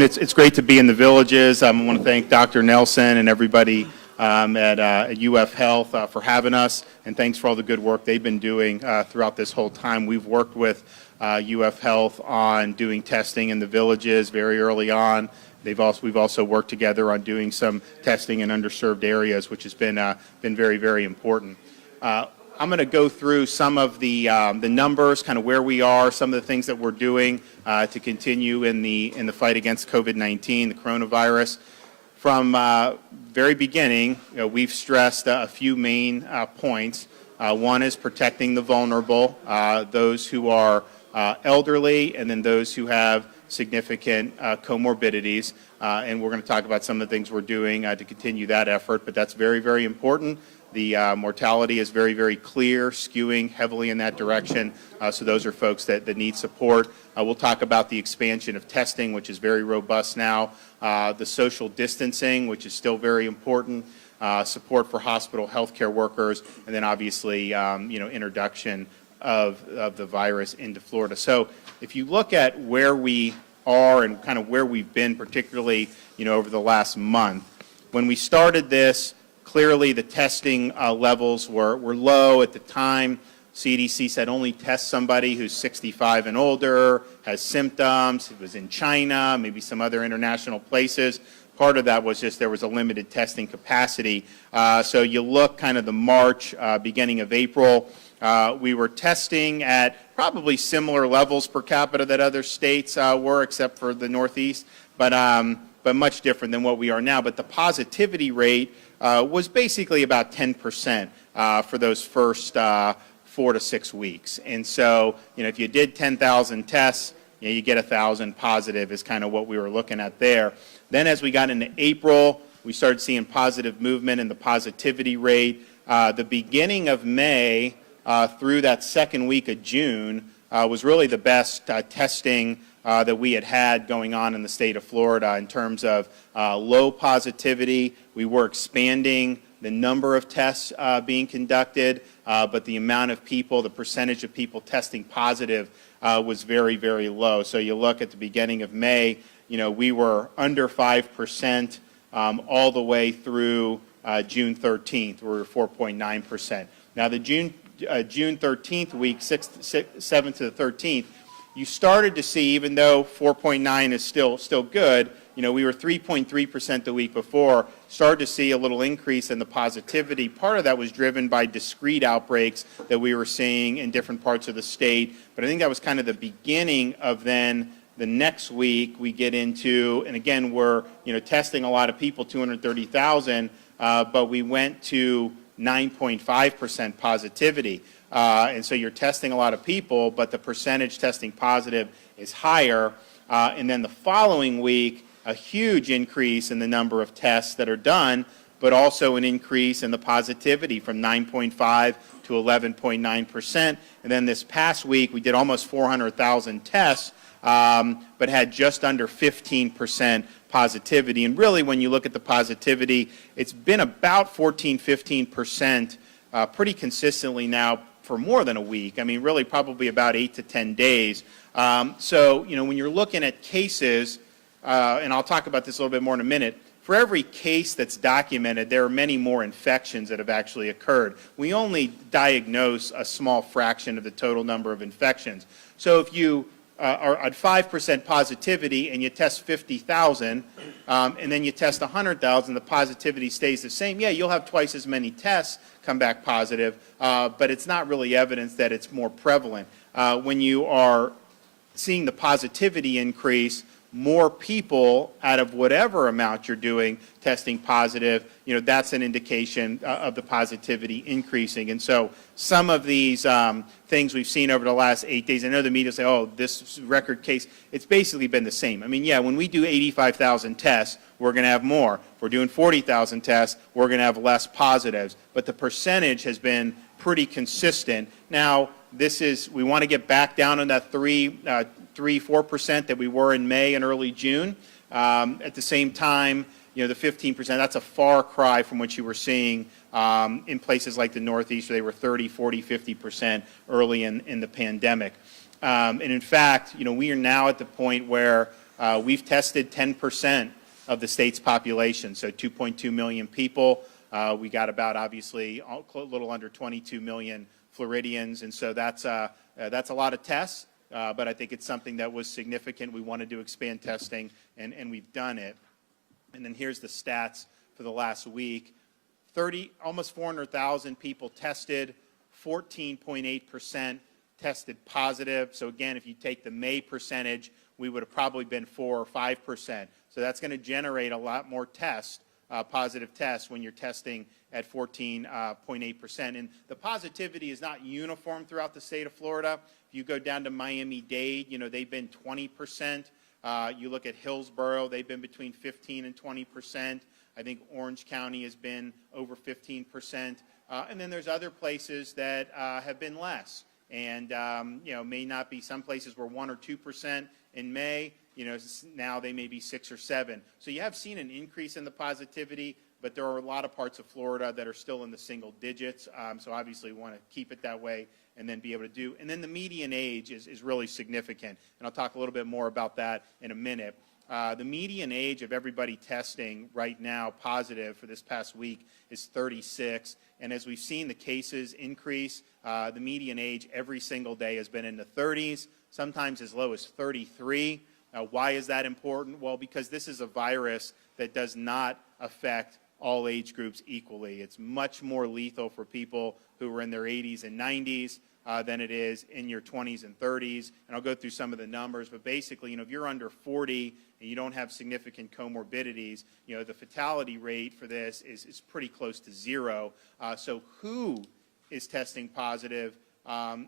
It's great to be in the villages. I want to thank Dr. Nelson and everybody at UF Health for having us, and thanks for all the good work they've been doing throughout this whole time. We've worked with UF Health on doing testing in the villages very early on. We've also worked together on doing some testing in underserved areas, which has been very, very important. I'm going to go through some of the numbers, kind of where we are, some of the things that we're doing to continue in the fight against COVID-19, the coronavirus. From very beginning, we've stressed a few main points. One is protecting the vulnerable, those who are elderly, and then those who have significant comorbidities. And we're going to talk about some of the things we're doing to continue that effort, but that's very, very important. The mortality is very, very clear, skewing heavily in that direction. So those are folks that need support. We'll talk about the expansion of testing, which is very robust now, the social distancing, which is still very important, support for hospital healthcare workers, and then obviously, introduction of the virus into Florida. So if you look at where we are and kind of where we've been, particularly, over the last month, when we started this, clearly the testing levels were low at the time. CDC said only test somebody who's 65 and older, has symptoms. It was in China, maybe some other international places. Part of that was just there was a limited testing capacity. So you look kind of the March, beginning of April, we were testing at probably similar levels per capita that other states were, except for the Northeast, but much different than what we are now. But the positivity rate was basically about 10% for those first 4 to 6 weeks. And so, if you did 10,000 tests, you get 1,000 positive is kind of what we were looking at there. Then as we got into April, we started seeing positive movement in the positivity rate. The beginning of May through that second week of June was really the best testing that we had going on in the state of Florida in terms of low positivity. We were expanding the number of tests being conducted, but the amount of people, the percentage of people testing positive was very, very low. So you look at the beginning of May, we were under 5% all the way through June 13th. We were 4.9%. Now the June 13th week, 7th to the 13th, you started to see, even though 4.9 is still good, we were 3.3% the week before, started to see a little increase in the positivity. Part of that was driven by discrete outbreaks that we were seeing in different parts of the state. But I think that was kind of the beginning of then the next week we get into, and again, we're testing a lot of people, 230,000, but we went to 9.5% positivity. And so you're testing a lot of people, but the percentage testing positive is higher. And then the following week, a huge increase in the number of tests that are done, but also an increase in the positivity from 9.5 to 11.9%. And then this past week, we did almost 400,000 tests, but had just under 15% positivity. And really, when you look at the positivity, it's been about 14-15% pretty consistently now for more than a week. I mean, really probably about 8 to 10 days. So, when you're looking at cases, and I'll talk about this a little bit more in a minute, for every case that's documented, there are many more infections that have actually occurred. We only diagnose a small fraction of the total number of infections. So if you are at 5% positivity and you test 50,000, and then you test 100,000, the positivity stays the same. Yeah, you'll have twice as many tests come back positive, but it's not really evidence that it's more prevalent. When you are seeing the positivity increase, more people out of whatever amount you're doing testing positive, that's an indication of the positivity increasing. And so some of these things we've seen over the last 8 days, I know the media say, oh, this record case, it's basically been the same. I mean, yeah, when we do 85,000 tests, we're going to have more. If we're doing 40,000 tests, we're going to have less positives. But the percentage has been pretty consistent. Now, we want to get back down on that 3-4% that we were in May and early June. At the same time, the 15%, that's a far cry from what you were seeing in places like the Northeast, where they were 30, 40, 50% early in the pandemic. And in fact, we are now at the point where we've tested 10% of the state's population, so 2.2 million people. We got about, obviously, a little under 22 million Floridians, and so that's a lot of tests, but I think it's something that was significant. We wanted to expand testing, and we've done it. And then here's the stats for the last week. Almost 400,000 people tested, 14.8% tested positive. So again, if you take the May percentage, we would have probably been 4 or 5%. So that's going to generate a lot more tests, positive tests, when you're testing at 14.8%. And the positivity is not uniform throughout the state of Florida. If you go down to Miami-Dade, they've been 20%. You look at Hillsborough, they've been between 15 and 20%. I think Orange County has been over 15%. And then there's other places that have been less. And, may not be, some places were 1 or 2% in May. Now they may be 6 or 7. So you have seen an increase in the positivity, but there are a lot of parts of Florida that are still in the single digits. So obviously we want to keep it that way and then be able to do. And then the median age is really significant. And I'll talk a little bit more about that in a minute. The median age of everybody testing right now positive for this past week is 36. And as we've seen the cases increase, the median age every single day has been in the 30s, sometimes as low as 33. Why is that important? Well, because this is a virus that does not affect all age groups equally. It's much more lethal for people who are in their 80s and 90s than it is in your 20s and 30s. And I'll go through some of the numbers, but basically, if you're under 40 and you don't have significant comorbidities, the fatality rate for this is pretty close to 0. So who is testing positive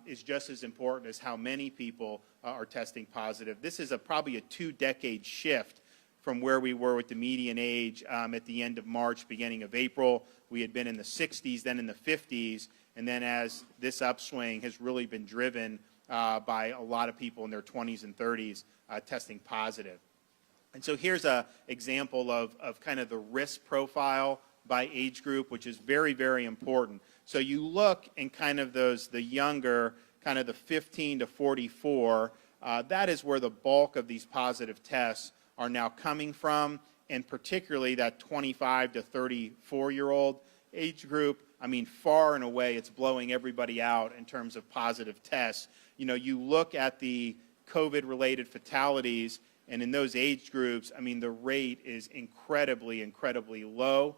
is just as important as how many people are testing positive. This is probably a 2-decade shift from where we were with the median age at the end of March, beginning of April. We had been in the 60s, then in the 50s, and then as this upswing has really been driven by a lot of people in their 20s and 30s testing positive. And so here's an example of kind of the risk profile by age group, which is very, very important. So you look in kind of the younger, kind of the 15 to 44, that is where the bulk of these positive tests are now coming from, and particularly that 25 to 34-year-old age group. I mean, far and away, it's blowing everybody out in terms of positive tests. You look at the COVID-related fatalities, and in those age groups, I mean, the rate is incredibly, incredibly low.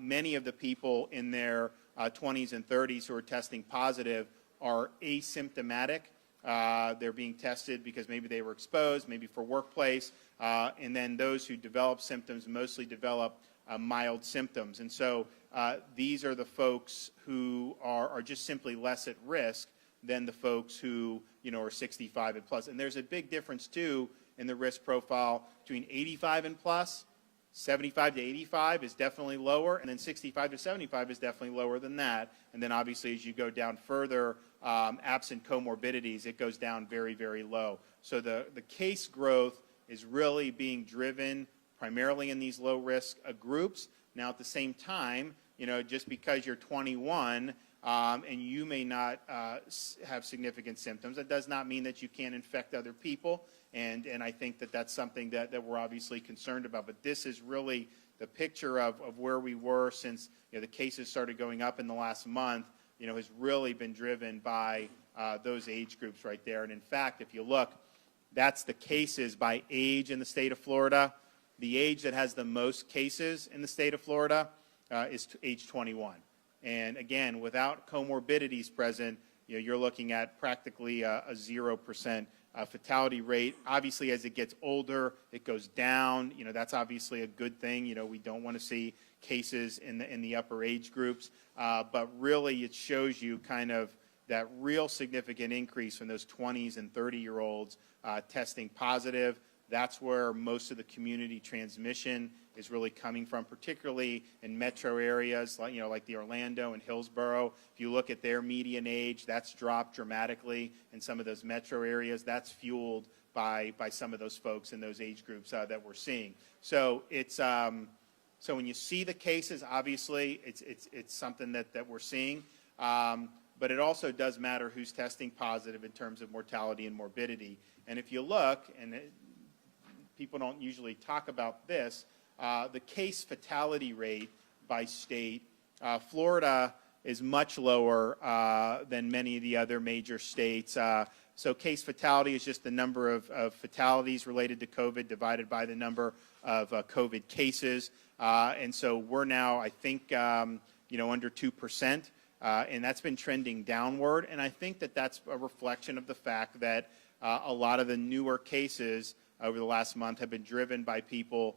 Many of the people in their 20s and 30s who are testing positive are asymptomatic. They're being tested because maybe they were exposed, maybe for workplace, and then those who develop symptoms mostly develop mild symptoms. And so these are the folks who are just simply less at risk than the folks who are 65 and plus. And there's a big difference, too, in the risk profile between 85 and plus. 75 to 85 is definitely lower, and then 65 to 75 is definitely lower than that. And then obviously as you go down further, absent comorbidities, it goes down very, very low. So the case growth is really being driven primarily in these low-risk groups. Now at the same time, just because you're 21 and you may not have significant symptoms, that does not mean that you can't infect other people. And I think that that's something that we're obviously concerned about. But this is really the picture of where we were since the cases started going up in the last month, has really been driven by those age groups right there. And in fact, if you look, that's the cases by age in the state of Florida. The age that has the most cases in the state of Florida is age 21. And again, without comorbidities present, you're looking at practically a 0% fatality rate. Obviously, as it gets older, it goes down. That's obviously a good thing. We don't want to see cases in the upper age groups. But really, it shows you kind of that real significant increase from those 20s and 30-year-olds testing positive. That's where most of the community transmission is really coming from, particularly in metro areas like the Orlando and Hillsborough. If you look at their median age, that's dropped dramatically in some of those metro areas. That's fueled by some of those folks in those age groups that we're seeing. So it's so when you see the cases, obviously it's something that we're seeing. But it also does matter who's testing positive in terms of mortality and morbidity. And if you look, and people don't usually talk about this, the case fatality rate by state. Florida is much lower than many of the other major states. So case fatality is just the number of fatalities related to COVID divided by the number of COVID cases. And so we're now, I think, under 2%. And that's been trending downward. And I think that that's a reflection of the fact that a lot of the newer cases over the last month have been driven by people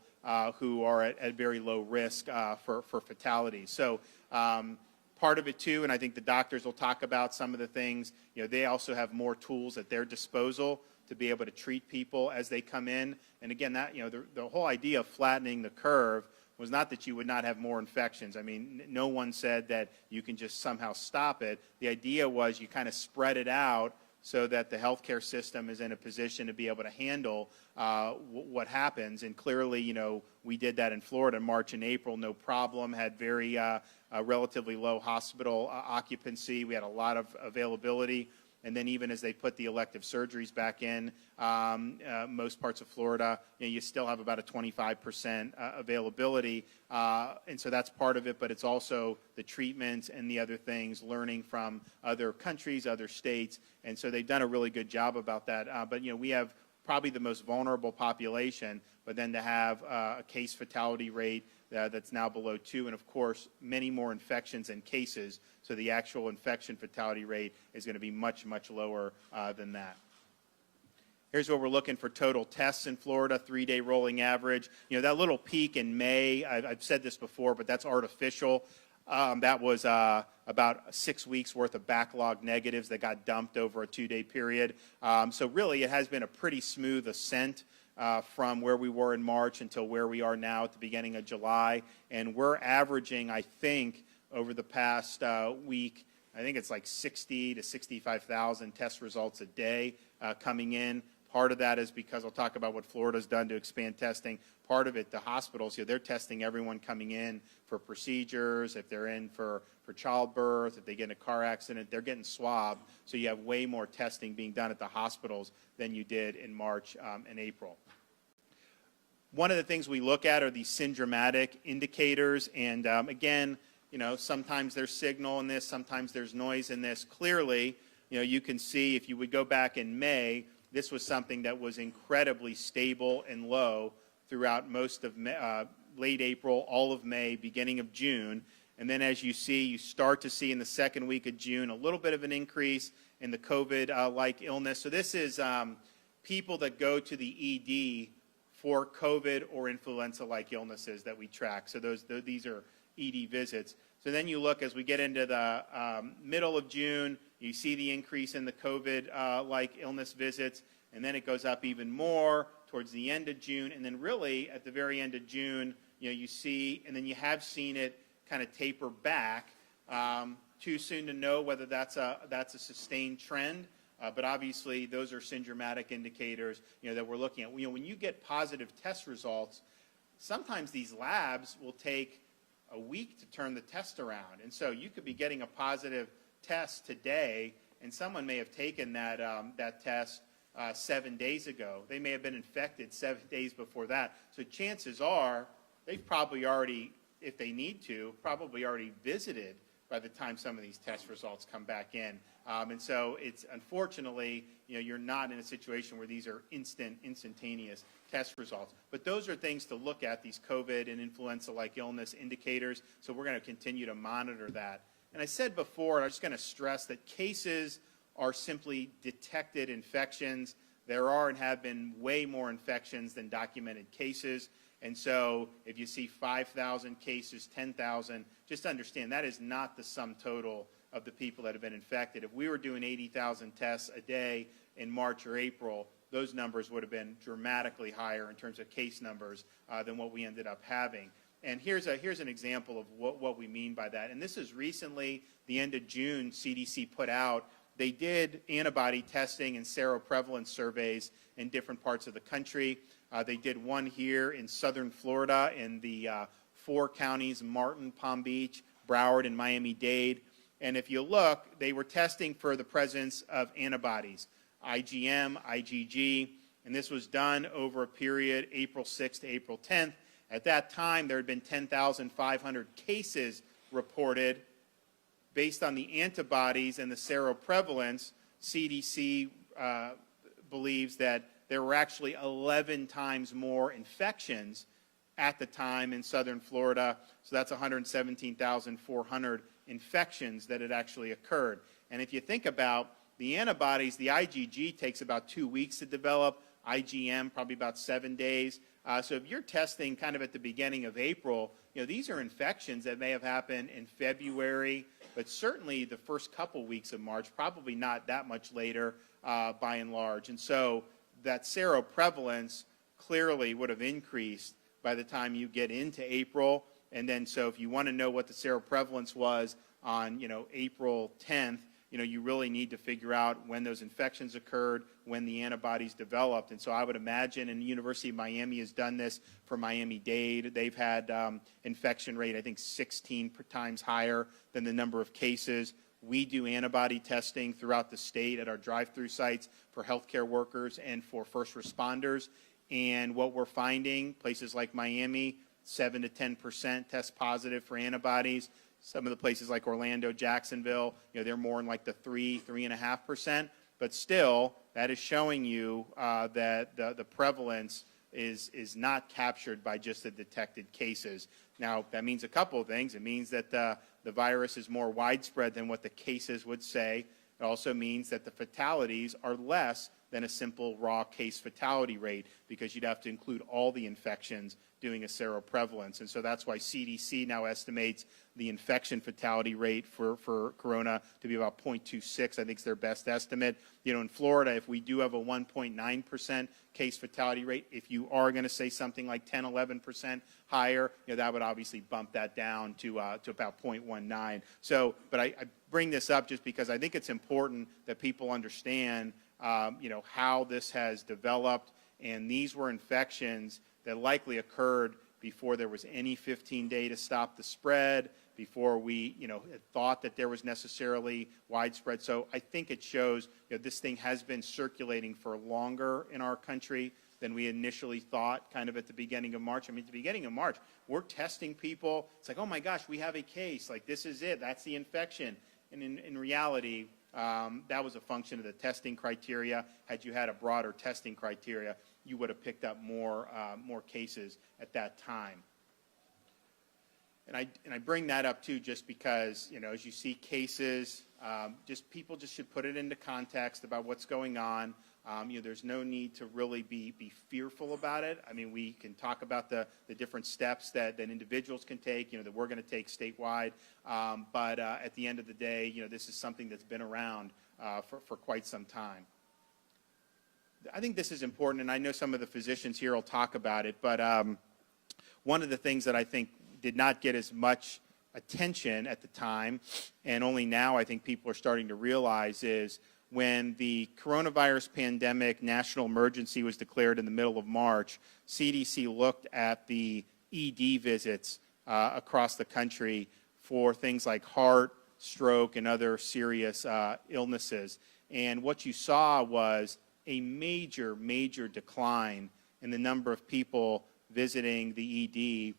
who are at very low risk for fatalities. So part of it too, and I think the doctors will talk about some of the things, they also have more tools at their disposal to be able to treat people as they come in. And again, that, the whole idea of flattening the curve was not that you would not have more infections. I mean, no one said that you can just somehow stop it. The idea was you kind of spread it out so that the healthcare system is in a position to be able to handle what happens. And clearly, we did that in Florida in March and April, no problem, had very relatively low hospital occupancy. We had a lot of availability. And then even as they put the elective surgeries back in, most parts of Florida, you still have about a 25% availability. And so that's part of it, but it's also the treatments and the other things, learning from other countries, other states. And so they've done a really good job about that. But, we have probably the most vulnerable population, but then to have a case fatality rate that's now below 2, and of course, many more infections and cases. So the actual infection fatality rate is going to be much, much lower than that. Here's what we're looking for total tests in Florida, 3-day rolling average. That little peak in May, I've said this before, but that's artificial. That was about 6 weeks worth of backlog negatives that got dumped over a 2-day period. So really, it has been a pretty smooth ascent from where we were in March until where we are now at the beginning of July. And we're averaging, I think, over the past week, I think it's like 60 to 65,000 test results a day coming in. Part of that is because I'll talk about what Florida's done to expand testing. Part of it, the hospitals, they're testing everyone coming in for procedures, if they're in for childbirth, if they get in a car accident, they're getting swabbed. So you have way more testing being done at the hospitals than you did in March and April. One of the things we look at are these syndromatic indicators. And again, sometimes there's signal in this, sometimes there's noise in this. Clearly, you can see if you would go back in May, this was something that was incredibly stable and low throughout most of late April, all of May, beginning of June. And then as you start to see in the second week of June a little bit of an increase in the COVID-like illness. So this is people that go to the ED for COVID or influenza-like illnesses that we track. So these are ED visits. So then you look as we get into the middle of June, you see the increase in the COVID-like illness visits, and then it goes up even more towards the end of June, and then really at the very end of June, you see, and then you have seen it kind of taper back. Too soon to know whether that's a sustained trend, but obviously those are syndromatic indicators that we're looking at. When you get positive test results, sometimes these labs will take a week to turn the test around, and so you could be getting a positive test today, and someone may have taken that test 7 days ago. They may have been infected 7 days before that. So chances are they've probably already, if they need to, probably already visited by the time some of these test results come back in. And so it's unfortunately, you're not in a situation where these are instantaneous test results. But those are things to look at, these COVID and influenza-like illness indicators. So we're going to continue to monitor that. And I said before, and I'm just going to stress that cases are simply detected infections. There are and have been way more infections than documented cases. And so if you see 5,000 cases, 10,000, just understand that is not the sum total of the people that have been infected. If we were doing 80,000 tests a day in March or April, those numbers would have been dramatically higher in terms of case numbers than what we ended up having. And here's an example of what we mean by that. And this is recently, the end of June, CDC put out. They did antibody testing and seroprevalence surveys in different parts of the country. They did one here in southern Florida in the 4 counties, Martin, Palm Beach, Broward, and Miami-Dade. And if you look, they were testing for the presence of antibodies, IgM, IgG, and this was done over a period April 6th to April 10th. At that time, there had been 10,500 cases reported. Based on the antibodies and the seroprevalence, CDC believes that there were actually 11 times more infections at the time in southern Florida. So that's 117,400 infections that had actually occurred. And if you think about the antibodies, the IgG takes about 2 weeks to develop, IgM probably about 7 days. So if you're testing kind of at the beginning of April, these are infections that may have happened in February, but certainly the first couple weeks of March, probably not that much later by and large. And so that seroprevalence clearly would have increased by the time you get into April. And then so if you want to know what the seroprevalence was on, April 10th, you really need to figure out when those infections occurred, when the antibodies developed. And so I would imagine, and the University of Miami has done this for Miami-Dade, they've had infection rate, I think, 16 times higher than the number of cases. We do antibody testing throughout the state at our drive-through sites for healthcare workers and for first responders. And what we're finding, places like Miami, 7 to 10% test positive for antibodies. Some of the places like Orlando, Jacksonville, they're more in like the 3.5%. But still, that is showing you that the prevalence is not captured by just the detected cases. Now, that means a couple of things. It means that the virus is more widespread than what the cases would say. It also means that the fatalities are less than a simple raw case fatality rate, because you'd have to include all the infections doing a seroprevalence. And so that's why CDC now estimates the infection fatality rate for corona to be about 0.26. I think is their best estimate. In Florida, if we do have a 1.9% case fatality rate, if you are going to say something like 10, 11% higher, that would obviously bump that down to about 0.19. So, but I bring this up just because I think it's important that people understand how this has developed, and these were infections that likely occurred before there was any 15-day to stop the spread, before we, had thought that there was necessarily widespread. So I think it shows this thing has been circulating for longer in our country than we initially thought kind of at the beginning of March. I mean, at the beginning of March, we're testing people. It's like, oh my gosh, we have a case. Like, this is it. That's the infection. And in reality, that was a function of the testing criteria. Had you had a broader testing criteria, you would have picked up more cases at that time. And I bring that up too, just because as you see cases, people just should put it into context about what's going on. There's no need to really be fearful about it. I mean, we can talk about the different steps that individuals can take, that we're going to take statewide. But at the end of the day, this is something that's been around for quite some time. I think this is important, and I know some of the physicians here will talk about it, but one of the things that I think did not get as much attention at the time, and only now I think people are starting to realize, is when the coronavirus pandemic national emergency was declared in the middle of March, CDC looked at the ED visits across the country for things like heart, stroke, and other serious illnesses. And what you saw was a major, major decline in the number of people visiting the ED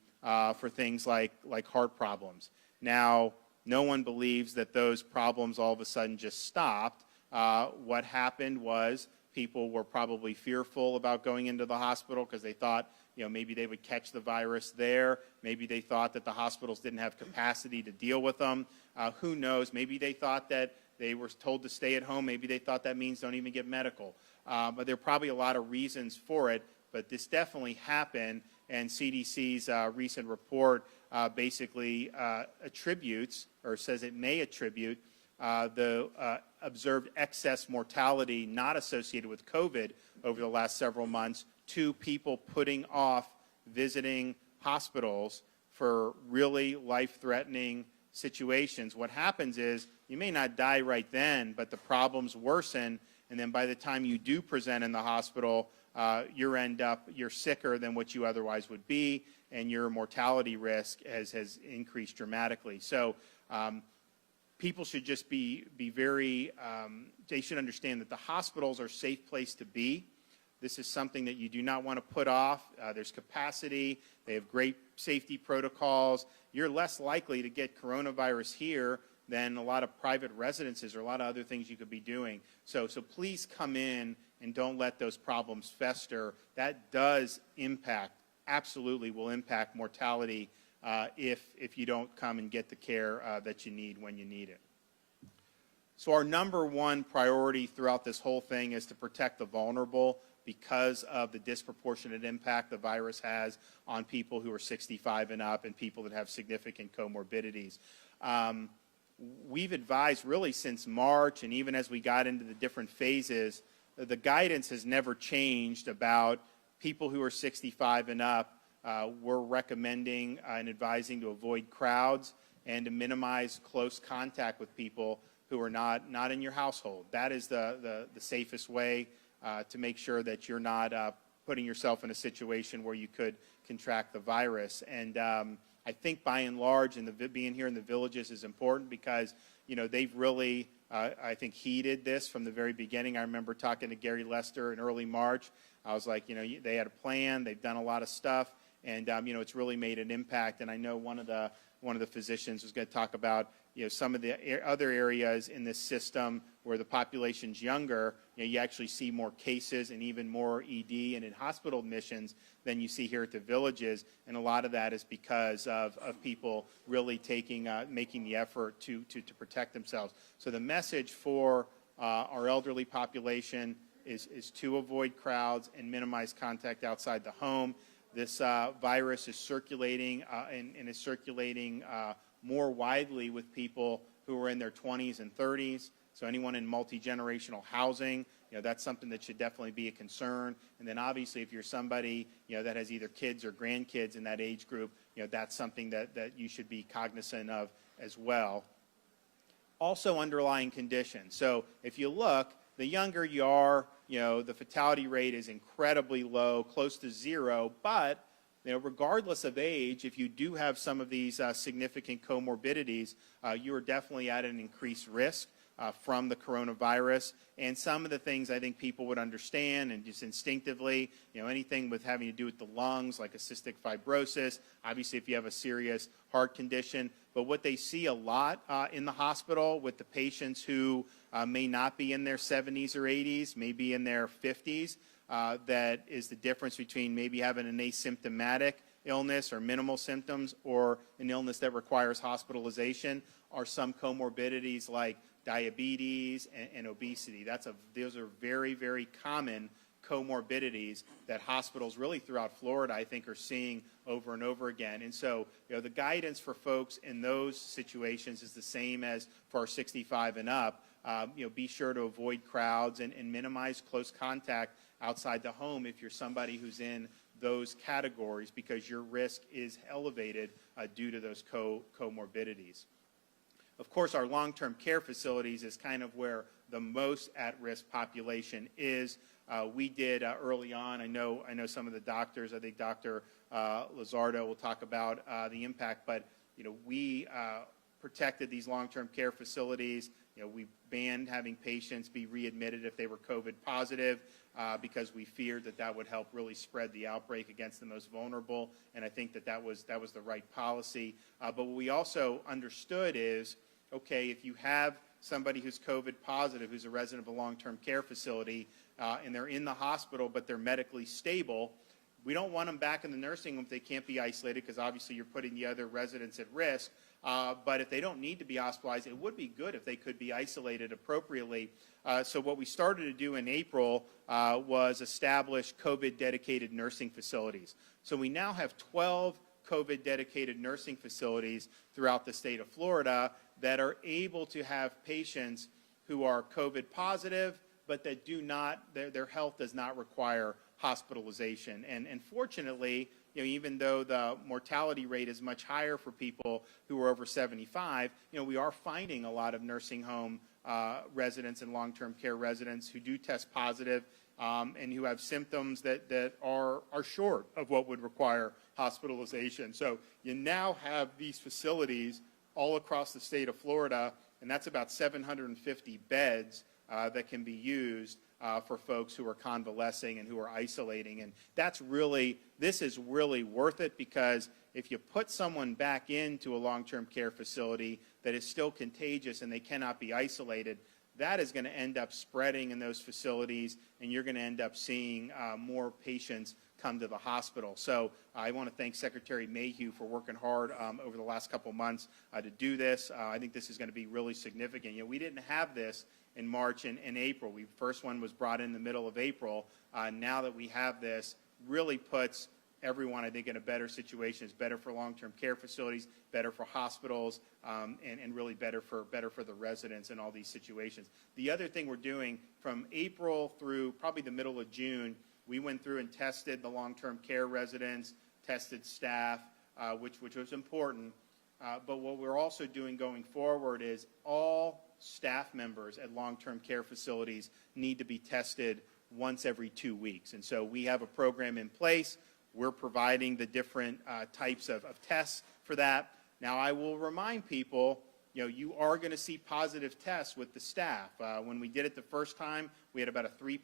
for things like heart problems. Now, no one believes that those problems all of a sudden just stopped. What happened was people were probably fearful about going into the hospital because they thought, maybe they would catch the virus there. Maybe they thought that the hospitals didn't have capacity to deal with them. Who knows? Maybe they thought that they were told to stay at home. Maybe they thought that means don't even get medical. But there are probably a lot of reasons for it. But this definitely happened, and CDC's recent report basically attributes, or says it may attribute, the observed excess mortality not associated with COVID over the last several months to people putting off visiting hospitals for really life-threatening situations. What happens is you may not die right then, but the problems worsen, and then by the time you do present in the hospital, you're sicker than what you otherwise would be, and your mortality risk has increased dramatically. So people should just be very, they should understand that the hospitals are a safe place to be. This is something that you do not want to put off. There's capacity. They have great safety protocols. You're less likely to get coronavirus here than a lot of private residences or a lot of other things you could be doing. So please come in and don't let those problems fester. That does impact, absolutely will impact mortality if you don't come and get the care that you need when you need it. So our number one priority throughout this whole thing is to protect the vulnerable because of the disproportionate impact the virus has on people who are 65 and up and people that have significant comorbidities. We've advised really since March, and even as we got into the different phases, the guidance has never changed about people who are 65 and up. We're recommending and advising to avoid crowds and to minimize close contact with people who are not in your household. That is the safest way to make sure that you're not putting yourself in a situation where you could contract the virus. And I think by and large, being here in the villages is important because, you know, they've really, I think, heeded this from the very beginning. I remember talking to Gary Lester in early March. I was like, you know, they had a plan. They've done a lot of stuff. And, you know, it's really made an impact. And I know one of the physicians was going to talk about, you know, some of the other areas in this system where the population's younger, you know, you actually see more cases and even more ED and in hospital admissions than you see here at the villages. And a lot of that is because of people really making the effort to protect themselves. So the message for our elderly population is to avoid crowds and minimize contact outside the home. This virus is circulating and is circulating more widely with people who are in their 20s and 30s. So anyone in multi-generational housing, you know, that's something that should definitely be a concern. And then obviously if you're somebody, you know, that has either kids or grandkids in that age group, you know, that's something that you should be cognizant of as well. Also underlying conditions. So if you look, the younger you are, you know, the fatality rate is incredibly low, close to zero, but you know, regardless of age, if you do have some of these significant comorbidities, you are definitely at an increased risk from the coronavirus. And some of the things I think people would understand and just instinctively, you know, anything with having to do with the lungs, like a cystic fibrosis, obviously if you have a serious heart condition. But what they see a lot in the hospital with the patients who may not be in their 70s or 80s, maybe in their 50s, that is the difference between maybe having an asymptomatic illness or minimal symptoms or an illness that requires hospitalization, are some comorbidities like diabetes and obesity. Those are very, very common comorbidities that hospitals really throughout Florida, I think, are seeing over and over again. And so, you know, the guidance for folks in those situations is the same as for our 65 and up. You know, be sure to avoid crowds and minimize close contact outside the home if you're somebody who's in those categories because your risk is elevated due to those comorbidities. Of course, our long-term care facilities is kind of where the most at-risk population is. We did early on, I know some of the doctors, I think Dr. Lizardo will talk about the impact, but you know, we protected these long-term care facilities. You know, we banned having patients be readmitted if they were COVID positive because we feared that would help really spread the outbreak against the most vulnerable, and I think that was the right policy. But what we also understood is, okay, if you have somebody who's COVID positive, who's a resident of a long-term care facility, and they're in the hospital but they're medically stable, we don't want them back in the nursing home if they can't be isolated because obviously you're putting the other residents at risk. But if they don't need to be hospitalized, it would be good if they could be isolated appropriately. So what we started to do in April was establish COVID-dedicated nursing facilities. So we now have 12 COVID-dedicated nursing facilities throughout the state of Florida that are able to have patients who are COVID positive, but that their health does not require hospitalization. And fortunately, you know, even though the mortality rate is much higher for people who are over 75, you know, we are finding a lot of nursing home residents and long-term care residents who do test positive and who have symptoms that are short of what would require hospitalization. So you now have these facilities all across the state of Florida, and that's about 750 beds that can be used for folks who are convalescing and who are isolating. And this is really worth it, because if you put someone back into a long-term care facility that is still contagious and they cannot be isolated, that is going to end up spreading in those facilities, and you're going to end up seeing more patients come to the hospital. So I want to thank Secretary Mayhew for working hard over the last couple months to do this. I think this is going to be really significant. We didn't have this in March and April. First one was brought in the middle of April. Now that we have this, really puts everyone, I think, in a better situation. It's better for long-term care facilities, better for hospitals, and really better for the residents in all these situations. The other thing we're doing, from April through probably the middle of June, we went through and tested the long-term care residents, tested staff, which was important. But what we're also doing going forward is all staff members at long-term care facilities need to be tested once every 2 weeks. And so we have a program in place. We're providing the different types of tests for that. Now, I will remind people, you are going to see positive tests with the staff. When we did it the first time, we had about a 3%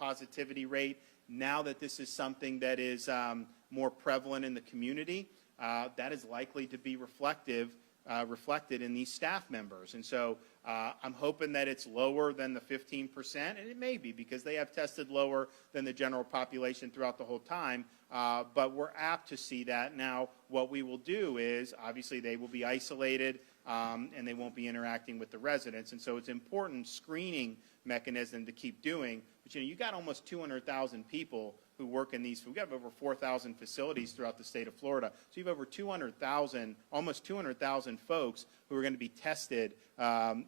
positivity rate. Now that this is something that is more prevalent in the community, that is likely to be reflected in these staff members. And so I'm hoping that it's lower than the 15%, and it may be, because they have tested lower than the general population throughout the whole time, but we're apt to see that. Now, what we will do is, obviously, they will be isolated, and they won't be interacting with the residents, and so it's an important screening mechanism to keep doing. But you got almost 200,000 people who work in these. We've got over 4,000 facilities throughout the state of Florida. So you have over 200,000, almost 200,000 folks who are going to be tested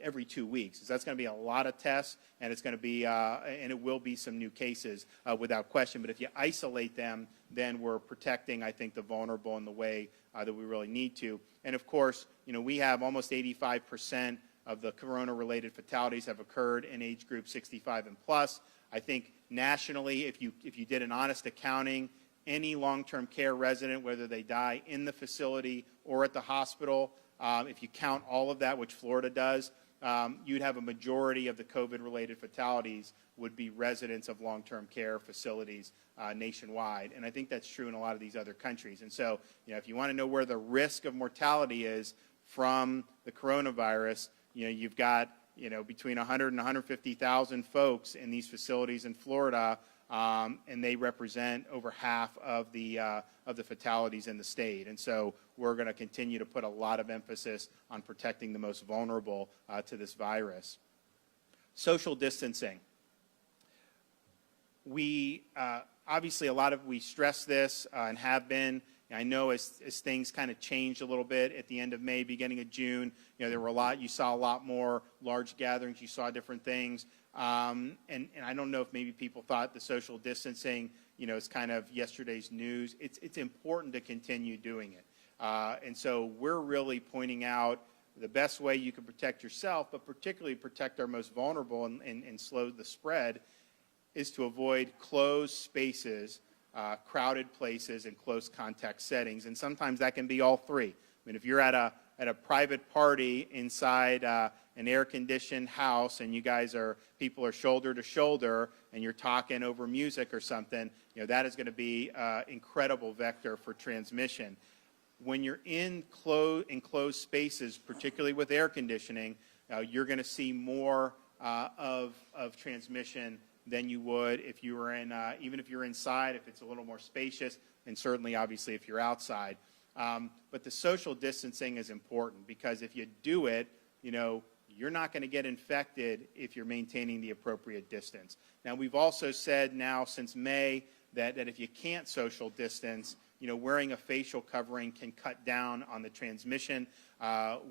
every 2 weeks. So that's going to be a lot of tests, and it's going to be, and it will be some new cases without question. But if you isolate them, then we're protecting, I think, the vulnerable in the way that we really need to. And of course, we have almost 85% of the corona-related fatalities have occurred in age group 65 and plus. I think nationally, if you did an honest accounting, any long-term care resident, whether they die in the facility or at the hospital, if you count all of that, which Florida does, you'd have a majority of the COVID-related fatalities would be residents of long-term care facilities nationwide. And I think that's true in a lot of these other countries. And so, if you want to know where the risk of mortality is from the coronavirus, you've got between 100 and 150,000 folks in these facilities in Florida, and they represent over half of the fatalities in the state. And so we're going to continue to put a lot of emphasis on protecting the most vulnerable to this virus. Social distancing. We obviously we stress this and have been. I know as things kind of changed a little bit at the end of May, beginning of June, there were you saw a lot more large gatherings, you saw different things. And I don't know if maybe people thought the social distancing, is kind of yesterday's news. It's important to continue doing it. And so we're really pointing out the best way you can protect yourself, but particularly protect our most vulnerable and slow the spread, is to avoid closed spaces, crowded places, and close contact settings. And sometimes that can be all three. I mean, if you're at a private party inside an air-conditioned house, and people are shoulder to shoulder, and you're talking over music or something, that is going to be an incredible vector for transmission. When you're in enclosed spaces, particularly with air conditioning, you're going to see more of transmission than you would if you were in, even if you're inside, if it's a little more spacious, and certainly, obviously, if you're outside. But the social distancing is important, because if you do it, you're not going to get infected if you're maintaining the appropriate distance. Now, we've also said now since May that if you can't social distance, wearing a facial covering can cut down on the transmission.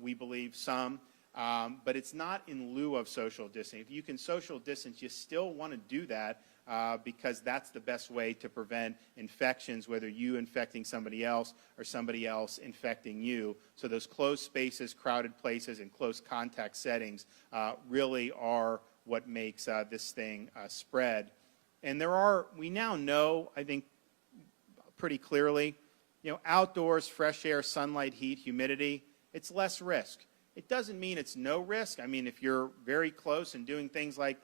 We believe some. But it's not in lieu of social distancing. If you can social distance, you still want to do that because that's the best way to prevent infections, whether you infecting somebody else or somebody else infecting you. So those closed spaces, crowded places, and close contact settings really are what makes this thing spread. And we now know, I think, pretty clearly, outdoors, fresh air, sunlight, heat, humidity, it's less risk. It doesn't mean it's no risk. I mean, if you're very close and doing things like,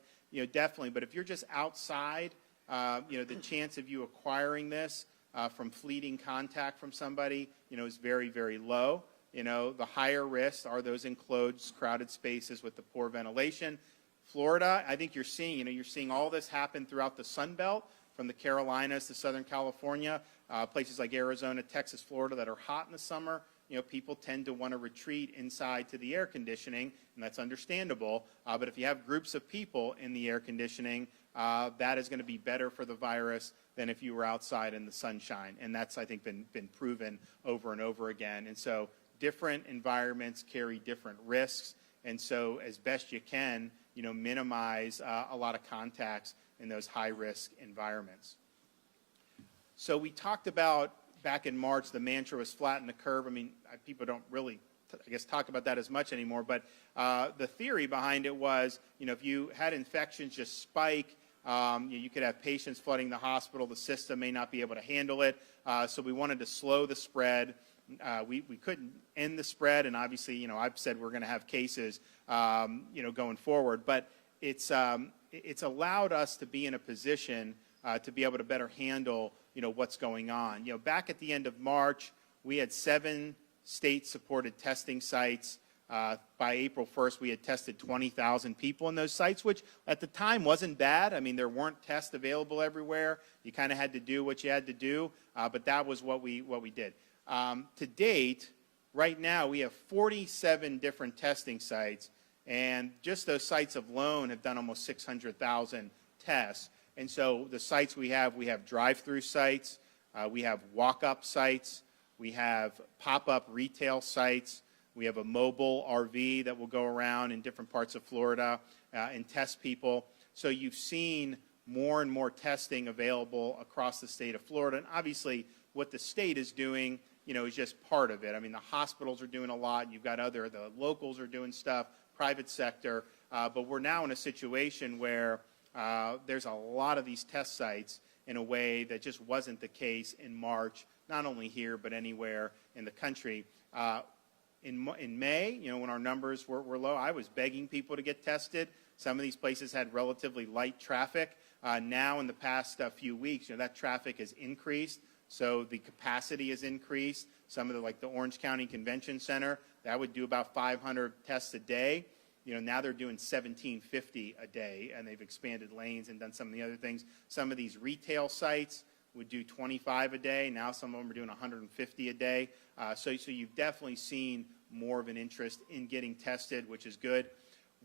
definitely. But if you're just outside, the chance of you acquiring this from fleeting contact from somebody, is very, very low. The higher risks are those enclosed, crowded spaces with the poor ventilation. Florida, I think you're seeing all this happen throughout the Sun Belt, from the Carolinas to Southern California, places like Arizona, Texas, Florida that are hot in the summer. People tend to want to retreat inside to the air conditioning, and that's understandable. But if you have groups of people in the air conditioning, that is going to be better for the virus than if you were outside in the sunshine. And that's, I think, been proven over and over again. And so different environments carry different risks. And so as best you can, minimize a lot of contacts in those high-risk environments. So we talked about, back in March, the mantra was flatten the curve. I mean, people don't really, talk about that as much anymore, but the theory behind it was, if you had infections just spike, you could have patients flooding the hospital. The system may not be able to handle it. So we wanted to slow the spread. We couldn't end the spread, and obviously, I've said we're going to have cases, going forward. But it's allowed us to be in a position to be able to better handle, what's going on. Back at the end of March, we had 7 state-supported testing sites. By April 1st, we had tested 20,000 people in those sites, which at the time wasn't bad. I mean, there weren't tests available everywhere. You kind of had to do what you had to do, but that was what we did. To date, right now, we have 47 different testing sites, and just those sites alone have done almost 600,000 tests. And so the sites we have drive-through sites, we have walk-up sites, we have pop-up retail sites, we have a mobile RV that will go around in different parts of Florida and test people. So you've seen more and more testing available across the state of Florida. And obviously, what the state is doing, is just part of it. I mean, the hospitals are doing a lot. You've got the locals are doing stuff, private sector. But we're now in a situation where there's a lot of these test sites in a way that just wasn't the case in March, not only here, but anywhere in the country. In May, when our numbers were low, I was begging people to get tested. Some of these places had relatively light traffic. Now, in the past few weeks, that traffic has increased, so the capacity has increased. Some of the Orange County Convention Center, that would do about 500 tests a day. Now they're doing 1,750 a day, and they've expanded lanes and done some of the other things. Some of these retail sites would do 25 a day. Now some of them are doing 150 a day. So you've definitely seen more of an interest in getting tested, which is good.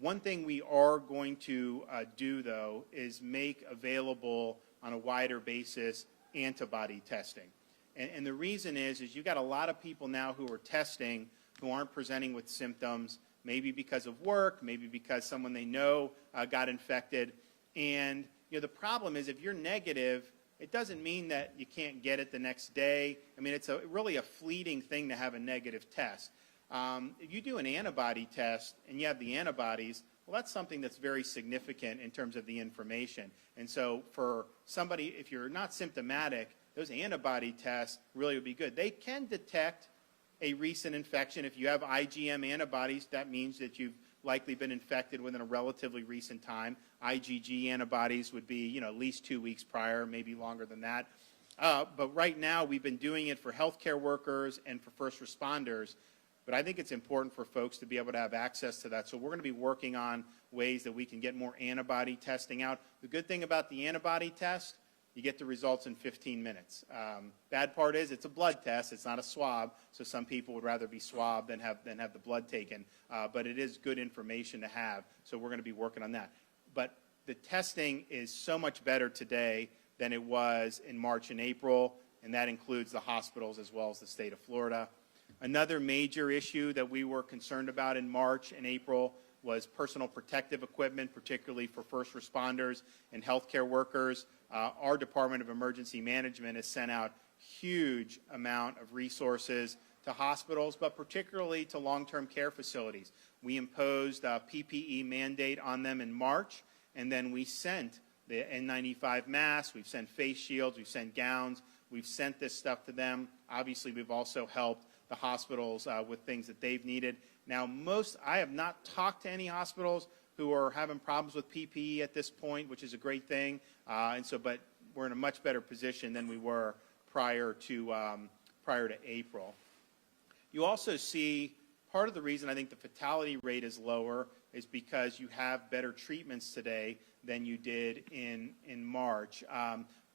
One thing we are going to do, though, is make available on a wider basis antibody testing. And the reason is you've got a lot of people now who are testing who aren't presenting with symptoms, maybe because of work, maybe because someone they know got infected. And the problem is if you're negative, it doesn't mean that you can't get it the next day. I mean, it's really a fleeting thing to have a negative test. If you do an antibody test and you have the antibodies, well, that's something that's very significant in terms of the information. And so for somebody, if you're not symptomatic, those antibody tests really would be good. They can detect a recent infection. If you have IgM antibodies, that means that you've likely been infected within a relatively recent time. IgG antibodies would be, at least 2 weeks prior, maybe longer than that. But right now, we've been doing it for healthcare workers and for first responders. But I think it's important for folks to be able to have access to that. So we're going to be working on ways that we can get more antibody testing out. The good thing about the antibody test, you get the results in 15 minutes. Bad part is it's a blood test. It's not a swab. So some people would rather be swabbed than have the blood taken. But it is good information to have. So we're going to be working on that. But the testing is so much better today than it was in March and April. And that includes the hospitals as well as the state of Florida. Another major issue that we were concerned about in March and April was personal protective equipment, particularly for first responders and healthcare workers. Our Department of Emergency Management has sent out huge amount of resources to hospitals, but particularly to long-term care facilities. We imposed a PPE mandate on them in March, and then we sent the N95 masks, we've sent face shields, we've sent gowns, we've sent this stuff to them. Obviously, we've also helped the hospitals with things that they've needed. Now, I have not talked to any hospitals who are having problems with PPE at this point, which is a great thing. But we're in a much better position than we were prior to April. You also see part of the reason I think the fatality rate is lower is because you have better treatments today than you did in March.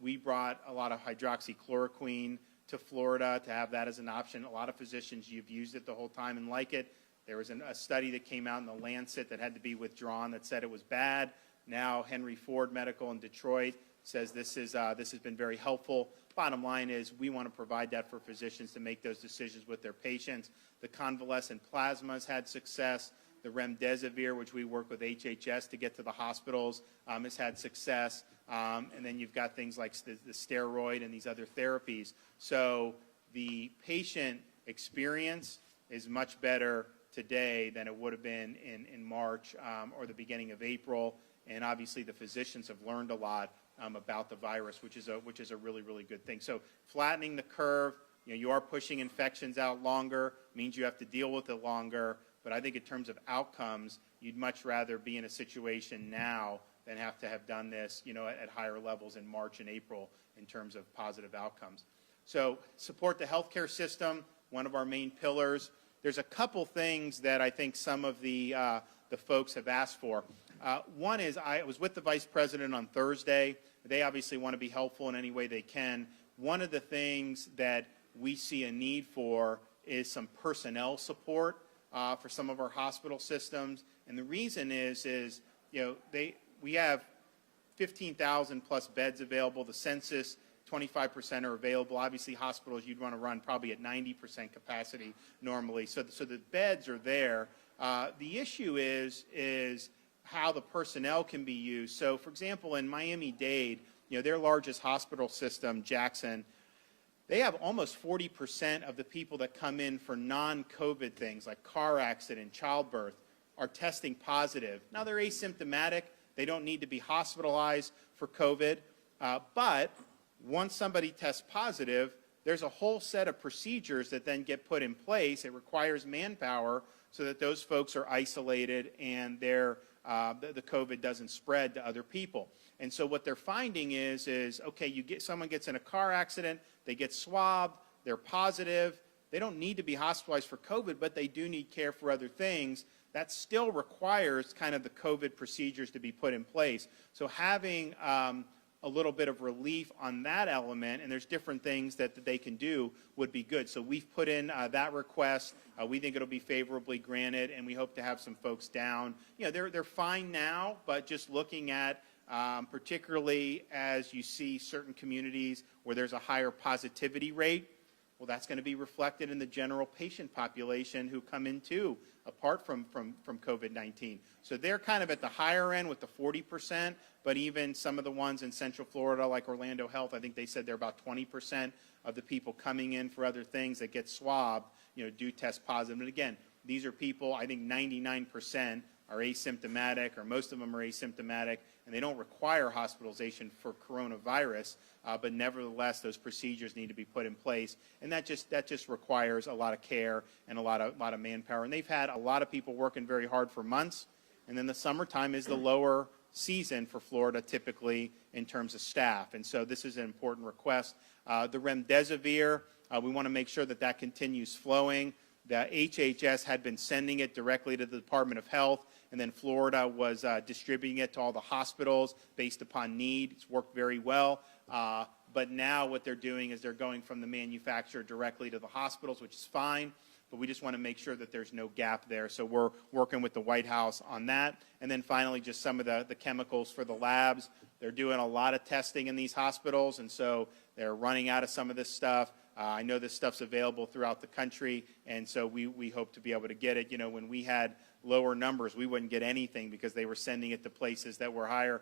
We brought a lot of hydroxychloroquine to Florida to have that as an option. A lot of physicians, you've used it the whole time and like it. There was a study that came out in the Lancet that had to be withdrawn that said it was bad. Now Henry Ford Medical in Detroit says this has been very helpful. Bottom line is we want to provide that for physicians to make those decisions with their patients. The convalescent plasma has had success. The remdesivir, which we work with HHS to get to the hospitals, has had success. And then you've got things like the steroid and these other therapies. So the patient experience is much better today than it would have been in March or the beginning of April. And obviously the physicians have learned a lot about the virus, which is a really, really good thing. So flattening the curve, you are pushing infections out longer, means you have to deal with it longer. But I think in terms of outcomes, you'd much rather be in a situation now than have to have done this, at higher levels in March and April in terms of positive outcomes. So support the healthcare system, one of our main pillars. There's a couple things that I think some of the folks have asked for. One is I was with the Vice President on Thursday. They obviously want to be helpful in any way they can. One of the things that we see a need for is some personnel support for some of our hospital systems. And the reason is we have 15,000 plus beds available. The census, 25% are available. Obviously, hospitals you'd want to run probably at 90% capacity normally. So the beds are there. The issue is how the personnel can be used. So, for example, in Miami-Dade, their largest hospital system, Jackson, they have almost 40% of the people that come in for non-COVID things like car accident, childbirth, are testing positive. Now, they're asymptomatic. They don't need to be hospitalized for COVID. But once somebody tests positive, there's a whole set of procedures that then get put in place. It requires manpower so that those folks are isolated and the COVID doesn't spread to other people. And so what they're finding is okay, someone gets in a car accident, they get swabbed, they're positive, they don't need to be hospitalized for COVID, but they do need care for other things. That still requires kind of the COVID procedures to be put in place. So having a little bit of relief on that element, and there's different things that they can do, would be good. So we've put in that request. We think it'll be favorably granted, and we hope to have some folks down. They're fine now, but just looking at particularly as you see certain communities where there's a higher positivity rate, well, that's going to be reflected in the general patient population who come in too, apart from COVID-19. So they're kind of at the higher end with the 40%, but even some of the ones in Central Florida, like Orlando Health, I think they said they're about 20% of the people coming in for other things that get swabbed, do test positive. And again, these are people, I think 99% are asymptomatic, or most of them are asymptomatic, and they don't require hospitalization for coronavirus, but nevertheless, those procedures need to be put in place, and that just requires a lot of care and a lot of manpower. And they've had a lot of people working very hard for months, and then the summertime is the lower season for Florida typically in terms of staff, and so this is an important request. The remdesivir, we want to make sure that continues flowing. The HHS had been sending it directly to the Department of Health, and then Florida was distributing it to all the hospitals based upon need. It's worked very well. But now what they're doing is they're going from the manufacturer directly to the hospitals, which is fine. But we just want to make sure that there's no gap there. So we're working with the White House on that. And then finally, just some of the chemicals for the labs. They're doing a lot of testing in these hospitals, and so they're running out of some of this stuff. I know this stuff's available throughout the country, and so we hope to be able to get it. When we had lower numbers, we wouldn't get anything because they were sending it to places that were higher.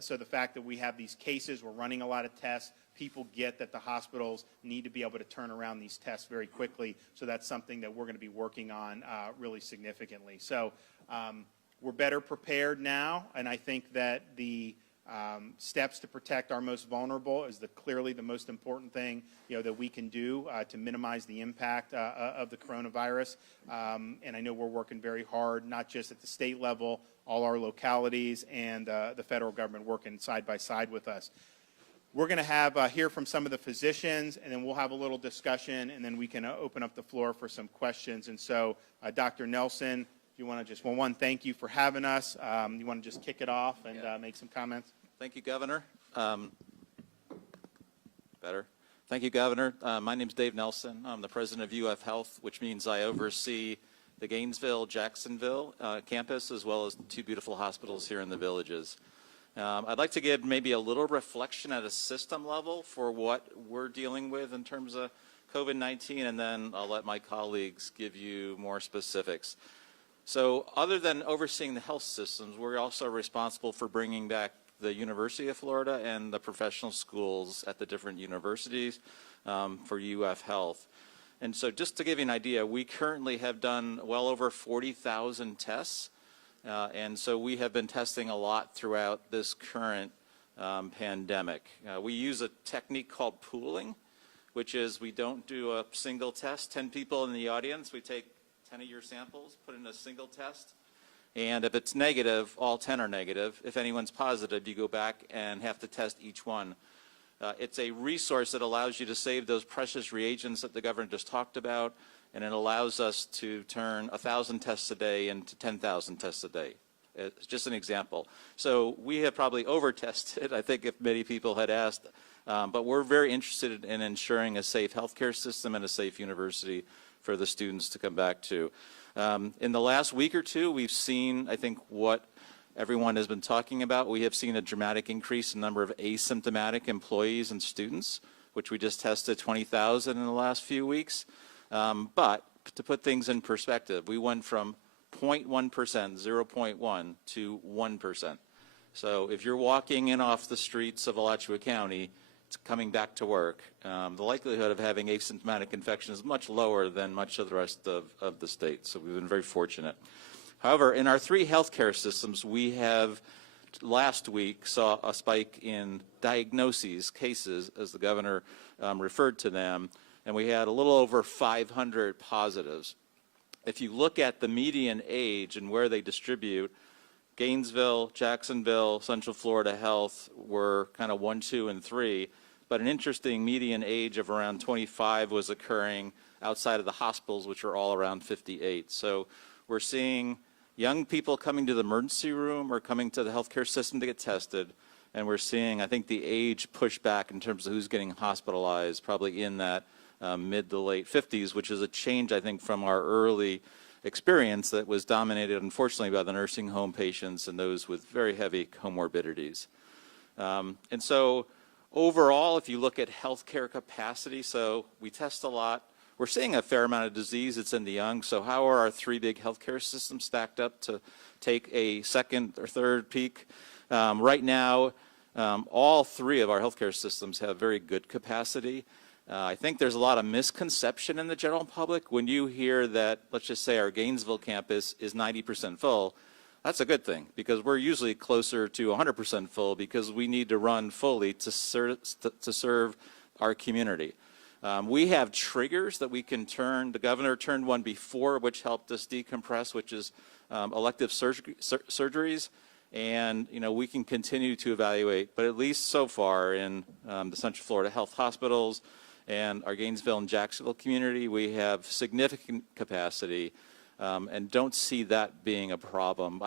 So the fact that we have these cases, we're running a lot of tests, people get that the hospitals need to be able to turn around these tests very quickly. So that's something that we're going to be working on really significantly. So we're better prepared now, and I think that the Steps to protect our most vulnerable is clearly the most important thing, that we can do to minimize the impact of the coronavirus. And I know we're working very hard, not just at the state level, all our localities and the federal government working side by side with us. We're going to hear from some of the physicians, and then we'll have a little discussion, and then we can open up the floor for some questions. And so, Dr. Nelson, you want to just, one, thank you for having us. You want to just kick it off and make some comments? Thank you, Governor. Thank you, Governor. My name is Dave Nelson. I'm the president of UF Health, which means I oversee the Gainesville, Jacksonville campus, as well as two beautiful hospitals here in the villages. I'd like to give maybe a little reflection at a system level for what we're dealing with in terms of COVID-19, and then I'll let my colleagues give you more specifics. So other than overseeing the health systems, we're also responsible for bringing back the University of Florida and the professional schools at the different universities for UF Health. And so just to give you an idea, we currently have done well over 40,000 tests. And so we have been testing a lot throughout this current pandemic. We use a technique called pooling, which is we don't do a single test. 10 people in the audience, we take 10 of your samples, put in a single test. And if it's negative, all 10 are negative. If anyone's positive, you go back and have to test each one. It's a resource that allows you to save those precious reagents that the governor just talked about, and it allows us to turn 1,000 tests a day into 10,000 tests a day. It's just an example. So we have probably over-tested, I think, if many people had asked, but we're very interested in ensuring a safe healthcare system and a safe university for the students to come back to. In the last week or two, we've seen, I think, what everyone has been talking about. We have seen a dramatic increase in the number of asymptomatic employees and students, which we just tested 20,000 in the last few weeks. But to put things in perspective, we went from 0.1%, 0.1 to 1%. So if you're walking in off the streets of Alachua County, it's coming back to work, the likelihood of having asymptomatic infection is much lower than much of the rest of the state. So we've been very fortunate. However, in our three healthcare systems, we have last week saw a spike in diagnoses, cases, as the governor referred to them, and we had a little over 500 positives. If you look at the median age and where they distribute, Gainesville, Jacksonville, Central Florida Health were kind of 1, 2, and 3, but an interesting median age of around 25 was occurring outside of the hospitals, which are all around 58. So we're seeing young people coming to the emergency room or coming to the healthcare system to get tested, and we're seeing, I think, the age push back in terms of who's getting hospitalized, probably in that mid to late 50s, which is a change, I think, from our early experience that was dominated, unfortunately, by the nursing home patients and those with very heavy comorbidities. And so overall, if you look at healthcare capacity, so we test a lot. We're seeing a fair amount of disease that's in the young, so how are our three big healthcare systems stacked up to take a second or third peak? Right now, all three of our healthcare systems have very good capacity. I think there's a lot of misconception in the general public when you hear that, let's just say our Gainesville campus is 90% full. That's a good thing, because we're usually closer to 100% full because we need to run fully to serve our community. We have triggers that we can turn. The governor turned one before, which helped us decompress, which is elective surgeries. And, we can continue to evaluate, but at least so far in the Central Florida Health Hospitals and our Gainesville and Jacksonville community, we have significant capacity and don't see that being a problem.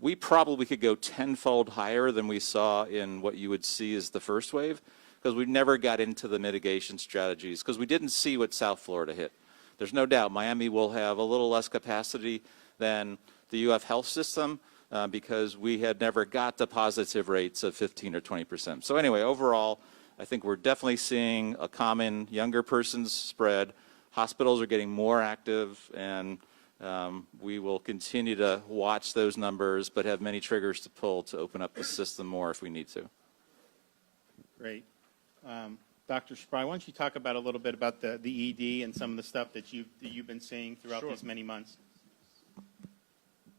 We probably could go tenfold higher than we saw in what you would see as the first wave, because we never got into the mitigation strategies, because we didn't see what South Florida hit. There's no doubt Miami will have a little less capacity than the UF Health system because we had never got the positive rates of 15 or 20%. So anyway, overall, I think we're definitely seeing a common younger person's spread. Hospitals are getting more active, and we will continue to watch those numbers, but have many triggers to pull to open up the system more if we need to. Great. Dr. Spry, why don't you talk about a little bit about the ED and some of the stuff that you've been seeing throughout these many months?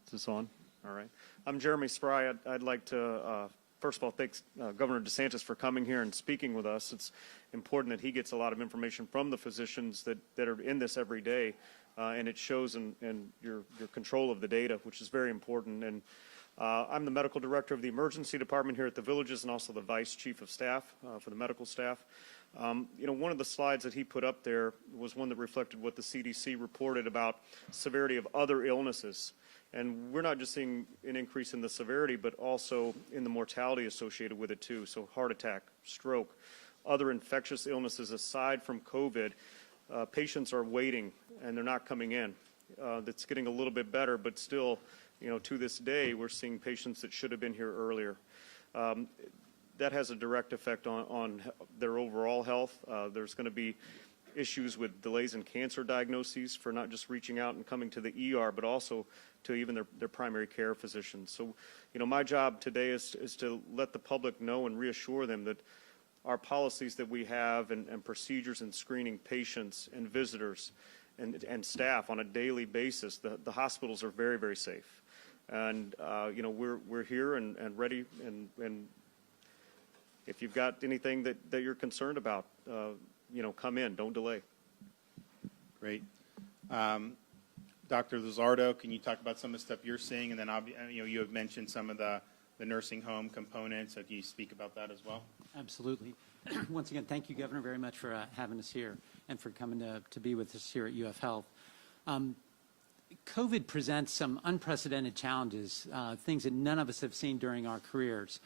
Is this on? All right. I'm Jeremy Spry. I'd like to first of all, thanks Governor DeSantis for coming here and speaking with us. It's important that he gets a lot of information from the physicians that are in this every day, and it shows in your control of the data, which is very important. And I'm the medical director of the emergency department here at the Villages and also the vice chief of staff for the medical staff. One of the slides that he put up there was one that reflected what the CDC reported about severity of other illnesses. And we're not just seeing an increase in the severity, but also in the mortality associated with it too. So heart attack, stroke, other infectious illnesses aside from COVID, patients are waiting and they're not coming in. That's getting a little bit better, but still, to this day, we're seeing patients that should have been here earlier. That has a direct effect on their overall health. There's going to be issues with delays in cancer diagnoses for not just reaching out and coming to the ER, but also to even their primary care physicians. So, my job today is to let the public know and reassure them that our policies that we have and procedures in screening patients and visitors and staff on a daily basis, the hospitals are very, very safe. And, we're here and ready, and if you've got anything that you're concerned about, come in, don't delay. Great. Dr. Luzardo, can you talk about some of the stuff you're seeing? And then, you have mentioned some of the nursing home components. So can you speak about that as well? Absolutely. Once again, thank you, Governor, very much for having us here and for coming to be with us here at UF Health. COVID presents some unprecedented challenges, things that none of us have seen during our careers.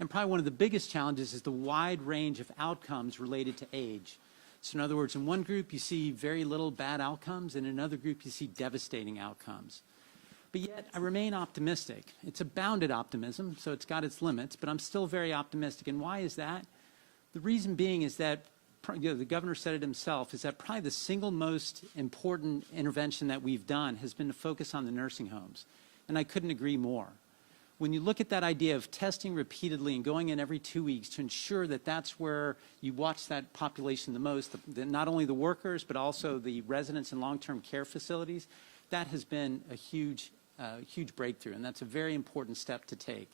And probably one of the biggest challenges is the wide range of outcomes related to age. So in other words, in one group you see very little bad outcomes, and in another group you see devastating outcomes. But yet I remain optimistic. It's a bounded optimism, so it's got its limits, but I'm still very optimistic. And why is that? The reason being is that, the governor said it himself, is that probably the single most important intervention that we've done has been to focus on the nursing homes. And I couldn't agree more. When you look at that idea of testing repeatedly and going in every 2 weeks to ensure that that's where you watch that population the most, not only the workers, but also the residents in long-term care facilities, that has been a huge breakthrough, and that's a very important step to take.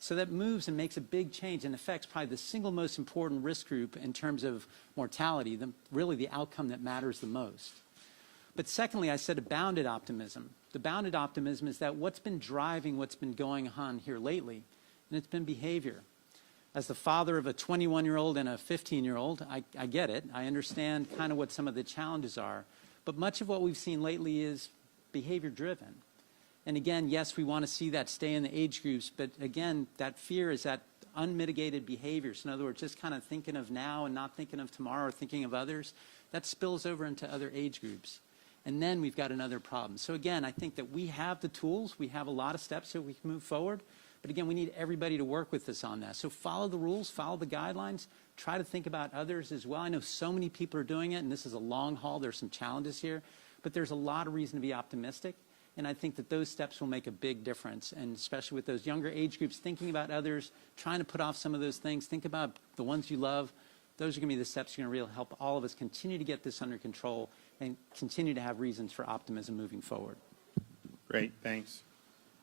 So that moves and makes a big change and affects probably the single most important risk group in terms of mortality, really the outcome that matters the most. But secondly, I said a bounded optimism. The bounded optimism is that what's been driving what's been going on here lately, and it's been behavior. As the father of a 21-year-old and a 15-year-old, I get it. I understand kind of what some of the challenges are. But much of what we've seen lately is behavior-driven. And again, yes, we want to see that stay in the age groups, but again, that fear is that unmitigated behavior. So in other words, just kind of thinking of now and not thinking of tomorrow or thinking of others, that spills over into other age groups. And then we've got another problem. So again, I think that we have the tools. We have a lot of steps so we can move forward. But again, we need everybody to work with us on that. So follow the rules, follow the guidelines, try to think about others as well. I know so many people are doing it, and this is a long haul. There's some challenges here. But there's a lot of reason to be optimistic. And I think that those steps will make a big difference, and especially with those younger age groups, thinking about others, trying to put off some of those things, think about the ones you love. Those are going to be the steps that are going to really help all of us continue to get this under control and continue to have reasons for optimism moving forward. Great, thanks.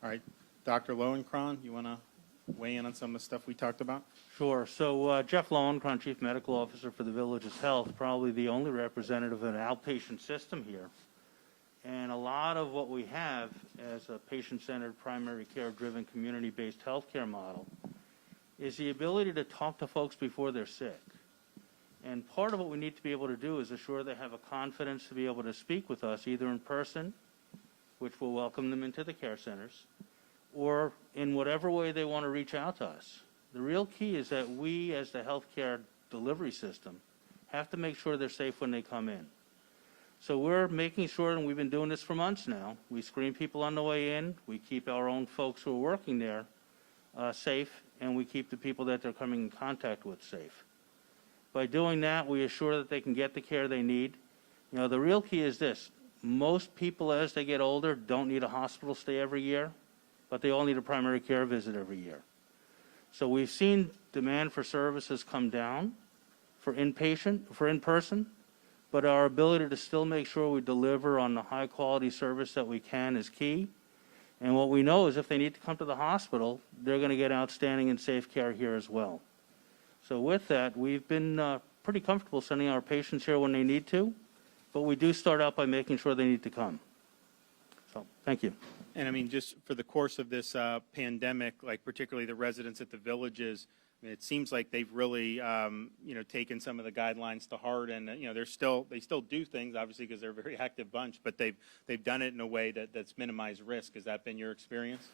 All right, Dr. Lowenkron, you want to weigh in on some of the stuff we talked about? Sure. So Jeff Lowenkron, Chief Medical Officer for the Villages Health, probably the only representative of an outpatient system here. And a lot of what we have as a patient-centered, primary care-driven, community-based healthcare model is the ability to talk to folks before they're sick. And part of what we need to be able to do is assure they have a confidence to be able to speak with us, either in person, which will welcome them into the care centers, or in whatever way they want to reach out to us. The real key is that we, as the healthcare delivery system, have to make sure they're safe when they come in. So we're making sure, and we've been doing this for months now, we screen people on the way in, we keep our own folks who are working there safe, and we keep the people that they're coming in contact with safe. By doing that, we assure that they can get the care they need. The real key is this. Most people, as they get older, don't need a hospital stay every year, but they all need a primary care visit every year. So we've seen demand for services come down for in-person, but our ability to still make sure we deliver on the high-quality service that we can is key. And what we know is if they need to come to the hospital, they're going to get outstanding and safe care here as well. So with that, we've been pretty comfortable sending our patients here when they need to, but we do start out by making sure they need to come. So, thank you. And I mean, just for the course of this pandemic, like particularly the residents at the villages, I mean, it seems like they've really, taken some of the guidelines to heart, and they still do things, obviously, because they're a very active bunch, but they've done it in a way that's minimized risk. Has that been your experience?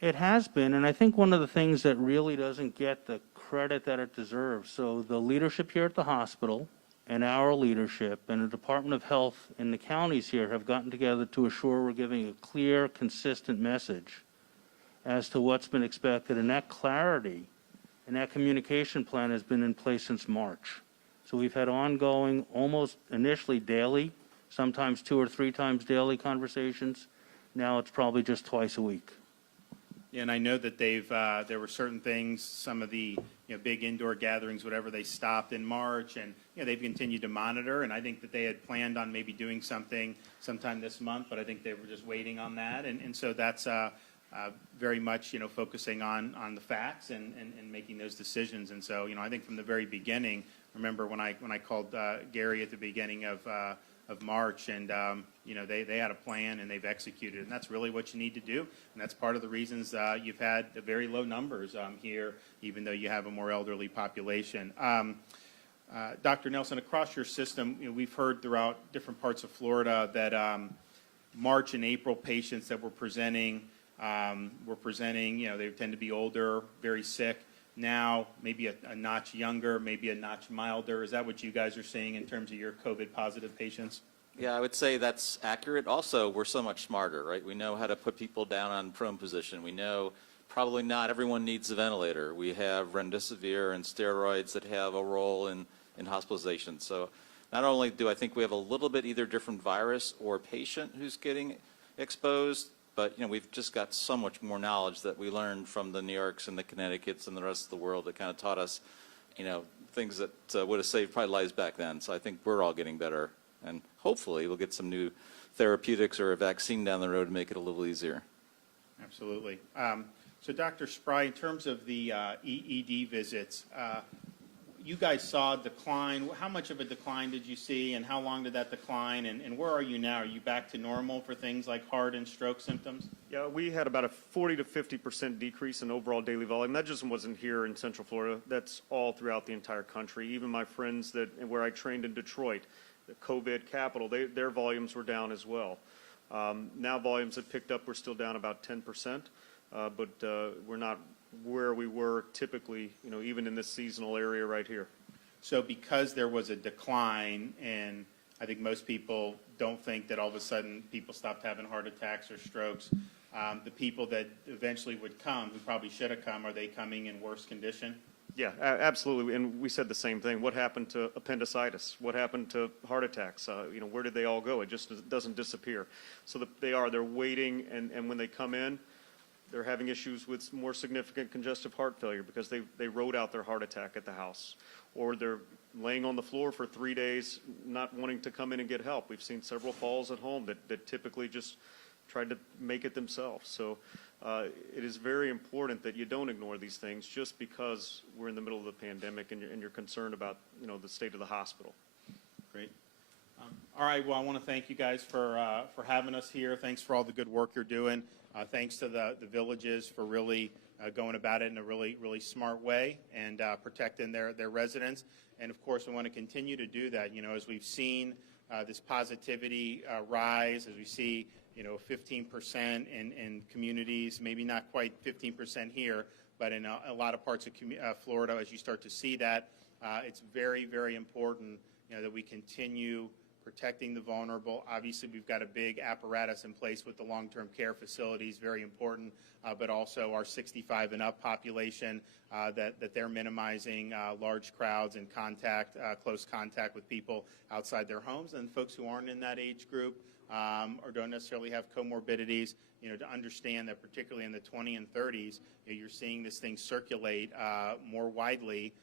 It has been, and I think one of the things that really doesn't get the credit that it deserves. So the leadership here at the hospital and our leadership and the Department of Health and the counties here have gotten together to assure we're giving a clear, consistent message as to what's been expected, and that clarity and that communication plan has been in place since March. So we've had ongoing, almost initially daily, sometimes 2 or 3 times daily conversations. Now it's probably just twice a week. Yeah, and I know that there were certain things, some of the big indoor gatherings, whatever, they stopped in March, and they've continued to monitor. And I think that they had planned on maybe doing something sometime this month, but I think they were just waiting on that. And so that's very much focusing on the facts and making those decisions. And so I think from the very beginning, remember when I called Gary at the beginning of March, and they had a plan and they've executed, and that's really what you need to do, and that's part of the reasons you've had the very low numbers here, even though you have a more elderly population. Dr. Nelson, across your system, we've heard throughout different parts of Florida that March and April patients that were presenting, they tend to be older, very sick. Now, maybe a notch younger, maybe a notch milder. Is that what you guys are seeing in terms of your COVID-positive patients? Yeah, I would say that's accurate. Also, we're so much smarter, right? We know how to put people down on prone position. We know probably not everyone needs a ventilator. We have remdesivir and steroids that have a role in hospitalization. So not only do I think we have a little bit either different virus or patient who's getting exposed, but we've just got so much more knowledge that we learned from the New Yorks and the Connecticuts and the rest of the world that kind of taught us, things that would have saved probably lives back then. So I think we're all getting better, and hopefully we'll get some new therapeutics or a vaccine down the road to make it a little easier. Absolutely. So Dr. Spry, in terms of the ED visits, you guys saw a decline. How much of a decline did you see, and how long did that decline, and where are you now? Are you back to normal for things like heart and stroke symptoms? Yeah, we had about a 40 to 50% decrease in overall daily volume. That just wasn't here in Central Florida. That's all throughout the entire country. Even my friends where I trained in Detroit, the COVID capital, their volumes were down as well. Now volumes have picked up. We're still down about 10%, but we're not where we were typically, even in this seasonal area right here. So because there was a decline, and I think most people don't think that all of a sudden people stopped having heart attacks or strokes, the people that eventually would come, who probably should have come, are they coming in worse condition? Yeah, absolutely. And we said the same thing. What happened to appendicitis? What happened to heart attacks? Where did they all go? It just doesn't disappear. So they're waiting, and when they come in, they're having issues with more significant congestive heart failure because they wrote out their heart attack at the house. Or they're laying on the floor for 3 days not wanting to come in and get help. We've seen several falls at home that typically just tried to make it themselves. So it is very important that you don't ignore these things just because we're in the middle of the pandemic and you're concerned about the state of the hospital. Great. All right, well, I want to thank you guys for having us here. Thanks for all the good work you're doing. Thanks to the villages for really going about it in a really, really smart way and protecting their residents. And, of course, we want to continue to do that. As we've seen this positivity rise, as we see, 15% in communities, maybe not quite 15% here, but in a lot of parts of Florida, as you start to see that, it's very, very important, that we continue protecting the vulnerable. Obviously, we've got a big apparatus in place with the long-term care facilities, very important, but also our 65 and up population, that they're minimizing large crowds and close contact with people outside their homes, and folks who aren't in that age group or don't necessarily have comorbidities, to understand that particularly in the 20 and 30s, you're seeing this thing circulate more widely.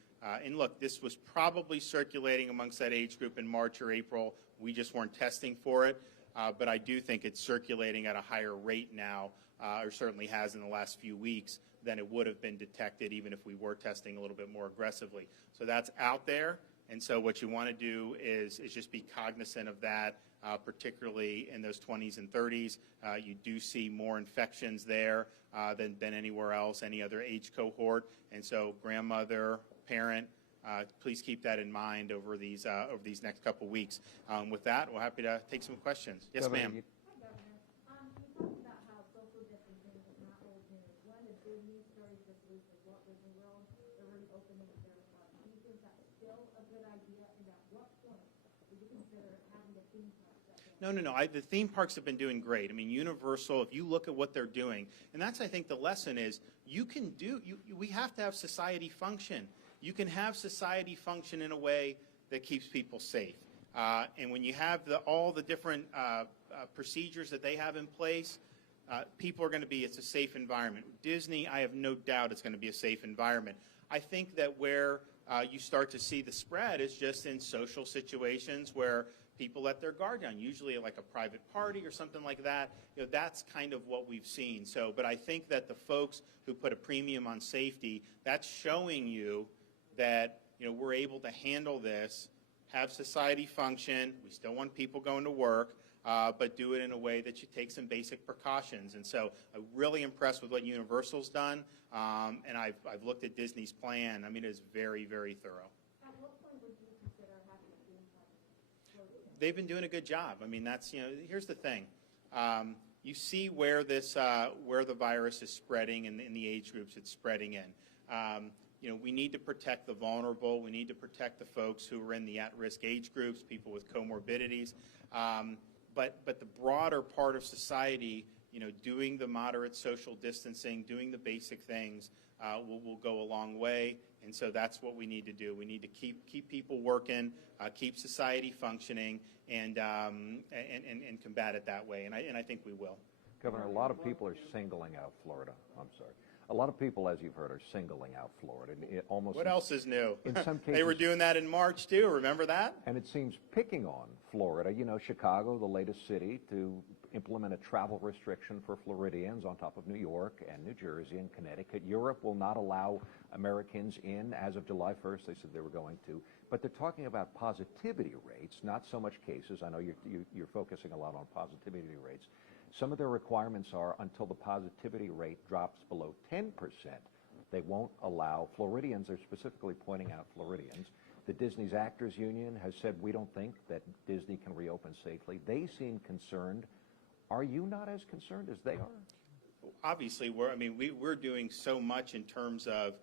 And look, this was probably circulating amongst that age group in March or April. We just weren't testing for it. but I do think it's circulating at a higher rate now, or certainly has in the last few weeks, than it would have been detected even if we were testing a little bit more aggressively. So that's out there, and so what you want to do is just be cognizant of that, particularly in those 20s and 30s. You do see more infections there than anywhere else, any other age cohort, and so grandmother, parent, please keep that in mind over these next couple weeks. With that, we're happy to take some questions. Yes, Governor, ma'am. you- Hi, Governor. You talked about how social distancing is not old news. One of the good news stories this week is what was enrolled, the reopening of their parks. Do you think that's still a good idea, and at what point would you consider having the theme parks shut down? No. The theme parks have been doing great. I mean, Universal, if you look at what they're doing, and that's, I think, the lesson is we have to have society function. You can have society function in a way that keeps people safe. And when you have all the different procedures that they have in place, people are going to be, it's a safe environment. Disney, I have no doubt it's going to be a safe environment. I think that where you start to see the spread is just in social situations where people let their guard down, usually like a private party or something like that. That's kind of what we've seen. So, but I think that the folks who put a premium on safety, that's showing you that we're able to handle this, have society function. We still want people going to work, but do it in a way that you take some basic precautions. And so I'm really impressed with what Universal's done, and I've looked at Disney's plan. I mean, it is very, very thorough. At what point would you consider having the theme parks closed down? They've been doing a good job. I mean, that's, here's the thing. You see where where the virus is spreading and in the age groups it's spreading in. We need to protect the vulnerable. We need to protect the folks who are in the at-risk age groups, people with comorbidities. But the broader part of society, doing the moderate social distancing, doing the basic things will go a long way. And so that's what we need to do. We need to keep people working, keep society functioning, and combat it that way. And I think we will. Governor, a lot of people are singling out Florida. I'm sorry. A lot of people, as you've heard, are singling out Florida. What else is new? In some They were cases- doing that in March, too. Remember that? And it seems picking on Florida. Chicago, the latest city to implement a travel restriction for Floridians on top of New York and New Jersey and Connecticut. Europe will not allow Americans in as of July 1st. They said they were going to. But they're talking about positivity rates, not so much cases. I know you're focusing a lot on positivity rates. Some of their requirements are until the positivity rate drops below 10%, they won't allow Floridians. They're specifically pointing out Floridians. The Disney's Actors Union has said we don't think that Disney can reopen safely. They seem concerned. Are you not as concerned as they are? Obviously, we're doing so much in terms of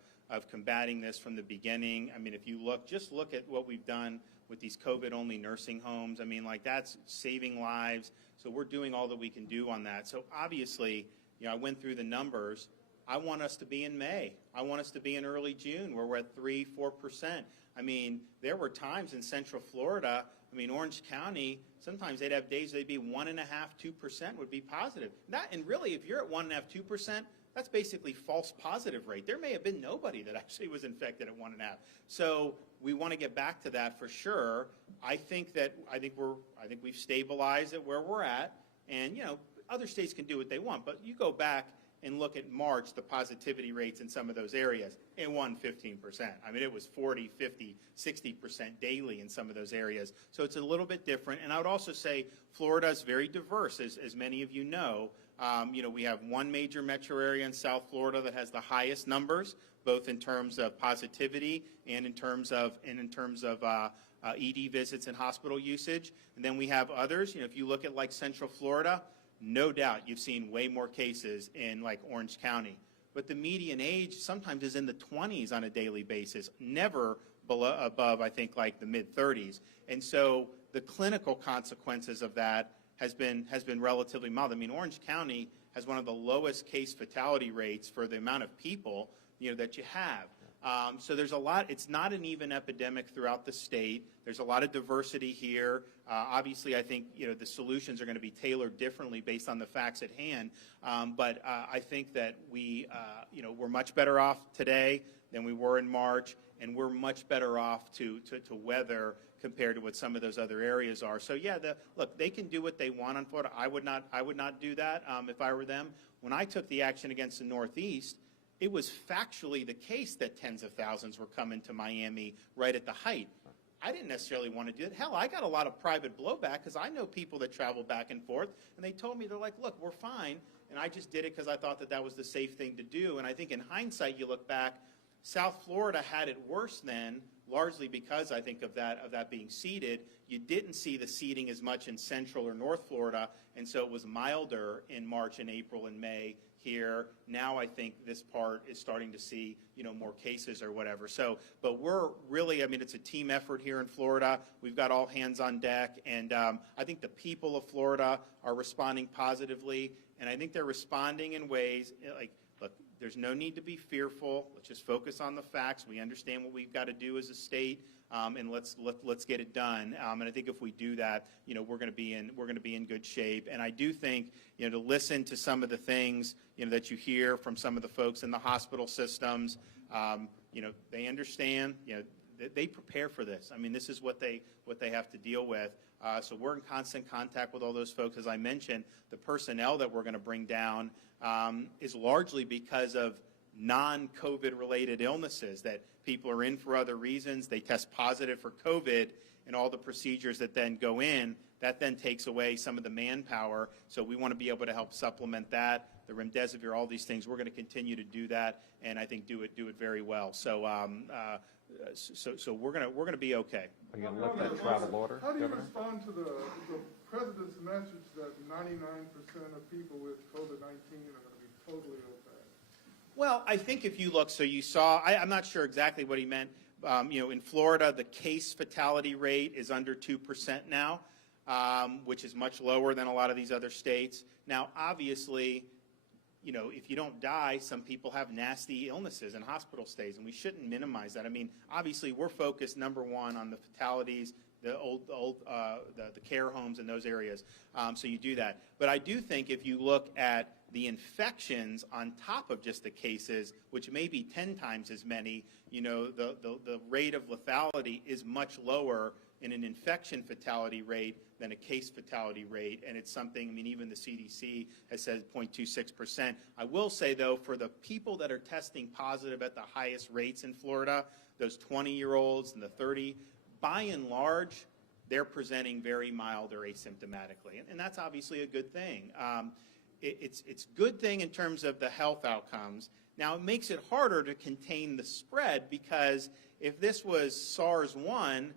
combating this from the beginning. I mean, if you just look at what we've done with these COVID-only nursing homes. I mean, that's saving lives. So we're doing all that we can do on that. So obviously, I went through the numbers. I want us to be in May. I want us to be in early June where we're at 3-4%. I mean, there were times in Central Florida, Orange County, sometimes they'd have days they'd be 1.5%, 2% would be positive. And really, if you're at 1.5%, 2%, that's basically false positive rate. There may have been nobody that actually was infected at 1.5. So we want to get back to that for sure. I think we've stabilized it where we're at, and other states can do what they want. But you go back and look at March, the positivity rates in some of those areas, it won 15%. It was 40, 50, 60% daily in some of those areas. So it's a little bit different. And I would also say Florida is very diverse, as many of you know. We have one major metro area in South Florida that has the highest numbers, both in terms of positivity and in terms of ED visits and hospital usage. And then we have others. If you look at Central Florida, no doubt you've seen way more cases in Orange County. But the median age sometimes is in the 20s on a daily basis, never above, I think, the mid-30s. And so the clinical consequences of that has been relatively mild. Orange County has one of the lowest case fatality rates for the amount of people that you have. So there's a lot. It's not an even epidemic throughout the state. There's a lot of diversity here. Obviously, I think the solutions are going to be tailored differently based on the facts at hand. But I think that we're much better off today than we were in March, and we're much better off to weather compared to what some of those other areas are. So yeah, look, they can do what they want on Florida. I would not do that if I were them. When I took the action against the Northeast, it was factually the case that tens of thousands were coming to Miami right at the height. I didn't necessarily want to do it. Hell, I got a lot of private blowback because I know people that travel back and forth, and they told me, they're like, look, we're fine. And I just did it because I thought that that was the safe thing to do. And I think in hindsight, you look back, South Florida had it worse then, largely because I think of that being seeded. You didn't see the seeding as much in Central or North Florida, and so it was milder in March and April and May here. Now I think this part is starting to see, more cases or whatever. So, but we're really, it's a team effort here in Florida. We've got all hands on deck, and I think the people of Florida are responding positively, and I think they're responding in ways like, look, there's no need to be fearful. Let's just focus on the facts. We understand what we've got to do as a state, and let's get it done. And I think if we do that, we're going to be in good shape. And I do think, to listen to some of the things that you hear from some of the folks in the hospital systems, they understand. They prepare for this. This is what they have to deal with. So we're in constant contact with all those folks. As I mentioned, the personnel that we're going to bring down is largely because of non-COVID related illnesses that people are in for other reasons. They test positive for COVID, and all the procedures that then go in, that then takes away some of the manpower. So we want to be able to help supplement that, the remdesivir, all these things. We're going to continue to do that, and I think do it very well. So so we're going to be okay. Are you going to lift that travel order, How do you Governor? respond to the president's message that 99% of people with COVID-19 are going to be totally okay? Well, I think if you look, so you saw, I'm not sure exactly what he meant. In Florida, the case fatality rate is under 2% now, which is much lower than a lot of these other states. Now, obviously, if you don't die, some people have nasty illnesses and hospital stays, and we shouldn't minimize that. Obviously, we're focused, number one, on the fatalities, the care homes in those areas. So you do that. But I do think if you look at the infections on top of just the cases, which may be 10 times as many, the rate of lethality is much lower in an infection fatality rate than a case fatality rate, and it's something, even the CDC has said 0.26%. I will say, though, for the people that are testing positive at the highest rates in Florida, those 20-year-olds and the 30, by and large, they're presenting very mild or asymptomatically, and that's obviously a good thing. It's a good thing in terms of the health outcomes. Now, it makes it harder to contain the spread because if this was SARS-1,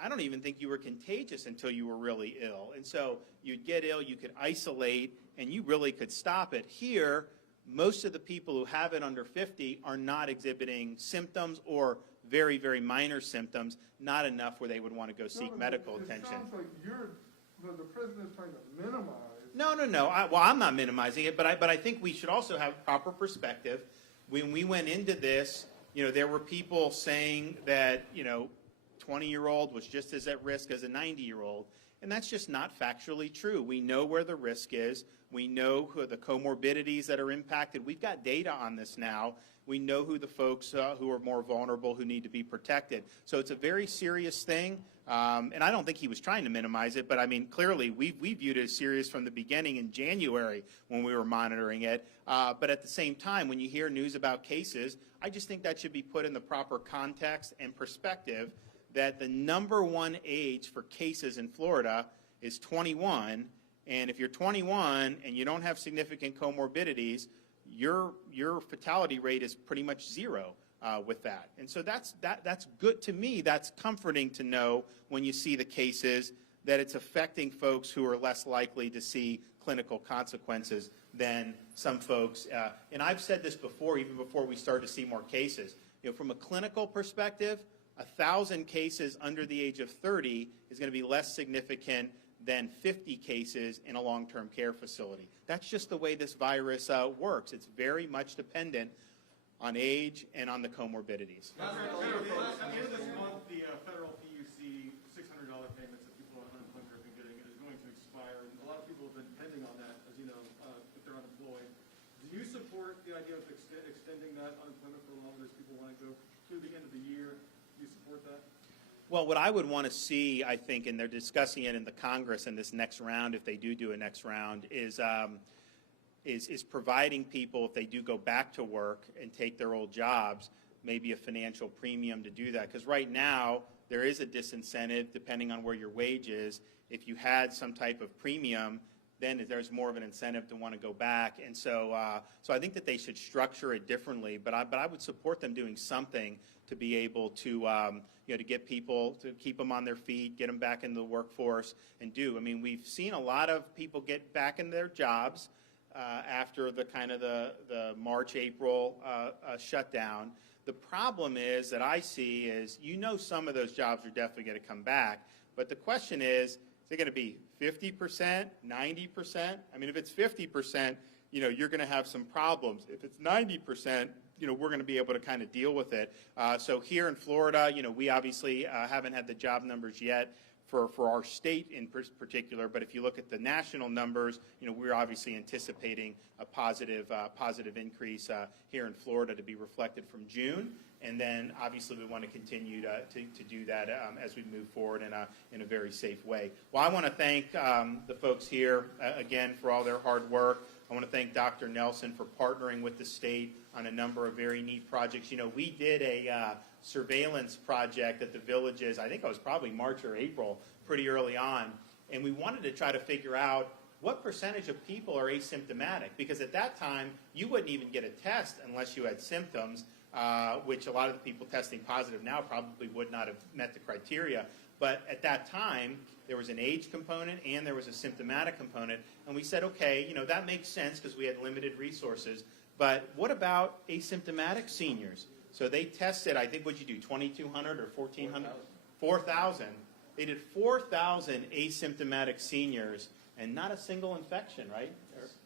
I don't even think you were contagious until you were really ill. And so you'd get ill, you could isolate, and you really could stop it. Here, most of the people who have it under 50 are not exhibiting symptoms or very, very minor symptoms, not enough where they would want to go seek medical attention. It sounds like the president's trying to minimize. No. I'm not minimizing it, but I think we should also have proper perspective. When we went into this, there were people saying that, 20-year-old was just as at risk as a 90-year-old, and that's just not factually true. We know where the risk is. We know who the comorbidities that are impacted. We've got data on this now. We know who the folks who are more vulnerable, who need to be protected. So it's a very serious thing, and I don't think he was trying to minimize it, but clearly we viewed it as serious from the beginning in January when we were monitoring it. But at the same time, when you hear news about cases, I just think that should be put in the proper context and perspective that the number one age for cases in Florida is 21, and if you're 21 and you don't have significant comorbidities, your fatality rate is pretty much zero with that. And so that's good to me. That's comforting to know when you see the cases that it's affecting folks who are less likely to see clinical consequences than some folks. And I've said this before, even before we started to see more cases. From a clinical perspective, 1,000 cases under the age of 30 is going to be less significant than 50 cases in a long-term care facility. That's just the way this virus works. It's very much dependent on age and on the comorbidities. At the end of this month, the federal PUC $600 payments that people on unemployment have been getting is going to expire, and a lot of people have been depending on that, as you know, if they're unemployed. Do you support the idea of extending that unemployment for as long as people want to go through the end of the year? Do you support that? Well, what I would want to see, I think, and they're discussing it in the Congress in this next round, if they do a next round, is providing people, if they do go back to work and take their old jobs, maybe a financial premium to do that. Because right now, there is a disincentive, depending on where your wage is. If you had some type of premium, then there's more of an incentive to want to go back. And so I think that they should structure it differently. But I would support them doing something to be able to, to get people, to keep them on their feet, get them back into the workforce, and do. I mean, we've seen a lot of people get back in their jobs after the kind of the March, April shutdown. The problem is that I see is, some of those jobs are definitely going to come back. But the question is it going to be 50%, 90%? I mean, if it's 50%, you're going to have some problems. If it's 90%, we're going to be able to kind of deal with it. So here in Florida, we obviously haven't had the job numbers yet for our state in particular, but if you look at the national numbers, we're obviously anticipating a positive increase here in Florida to be reflected from June, and then obviously we want to continue to do that as we move forward in a very safe way. Well, I want to thank the folks here again for all their hard work. I want to thank Dr. Nelson for partnering with the state on a number of very neat projects. We did a surveillance project at the villages, I think it was probably March or April, pretty early on, and we wanted to try to figure out what percentage of people are asymptomatic, because at that time, you wouldn't even get a test unless you had symptoms, which a lot of the people testing positive now probably would not have met the criteria. But at that time, there was an age component and there was a symptomatic component, and we said, okay, that makes sense because we had limited resources, but what about asymptomatic seniors? So they tested, I think, what'd you do, 2,200 or 1,400? 4,000. They did 4,000 asymptomatic seniors and not a single infection, right?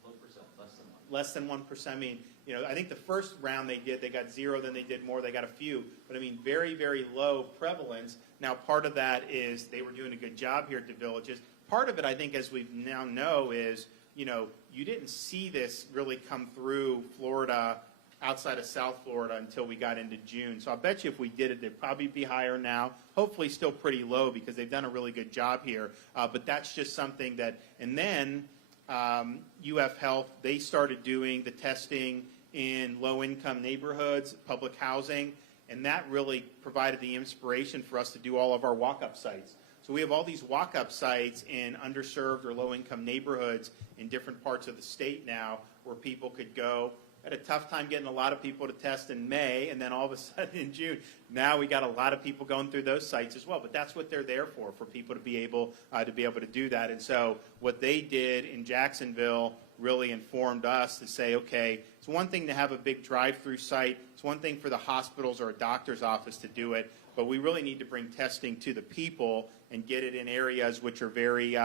Low percent, less than 1%. Less than 1%. I mean, I think the first round they got 0, then they did more, they got a few. But I mean, very, very low prevalence. Now, part of that is they were doing a good job here at the villages. Part of it, I think, as we now know, is, you didn't see this really come through Florida, outside of South Florida, until we got into June. So I bet you if we did it, they'd probably be higher now. Hopefully still pretty low because they've done a really good job here. But that's just something that, and then UF Health, they started doing the testing in low-income neighborhoods, public housing, and that really provided the inspiration for us to do all of our walk-up sites. So we have all these walk-up sites in underserved or low-income neighborhoods in different parts of the state now where people could go. Had a tough time getting a lot of people to test in May, and then all of a sudden in June, now we got a lot of people going through those sites as well. But that's what they're there for people to be able to do that. And so what they did in Jacksonville really informed us to say, okay, it's one thing to have a big drive-through site. It's one thing for the hospitals or a doctor's office to do it, but we really need to bring testing to the people and get it in areas which are very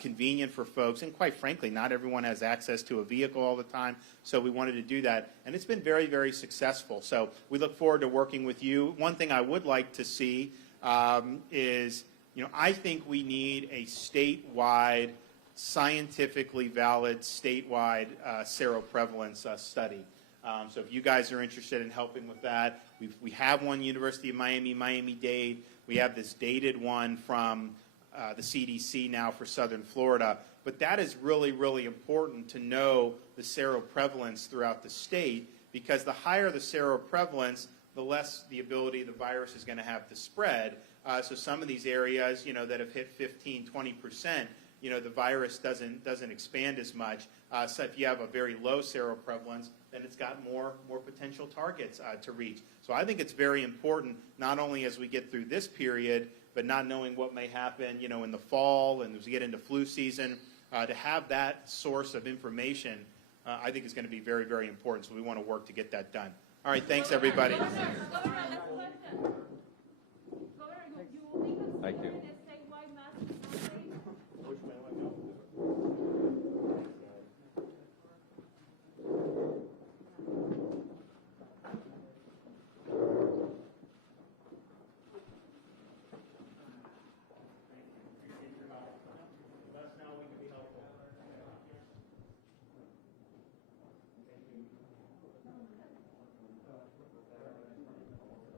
convenient for folks, and quite frankly, not everyone has access to a vehicle all the time, so we wanted to do that, and it's been very, very successful. So we look forward to working with you. One thing I would like to see is, I think we need a statewide, scientifically valid, statewide seroprevalence study. So if you guys are interested in helping with that, we have one, University of Miami, Miami-Dade. We have this dated one from the CDC now for Southern Florida. But that is really, really important to know the seroprevalence throughout the state, because the higher the seroprevalence, the less the ability the virus is going to have to spread. So some of these areas, that have hit 15, 20%, the virus doesn't expand as much. So if you have a very low seroprevalence, then it's got more potential targets to reach. So I think it's very important, not only as we get through this period, but not knowing what may happen, in the fall and as we get into flu season, to have that source of information, I think is going to be very, very important. So we want to work to get that done. All right, thanks, everybody. Governor, I have a question. Governor, you will make us Thank you.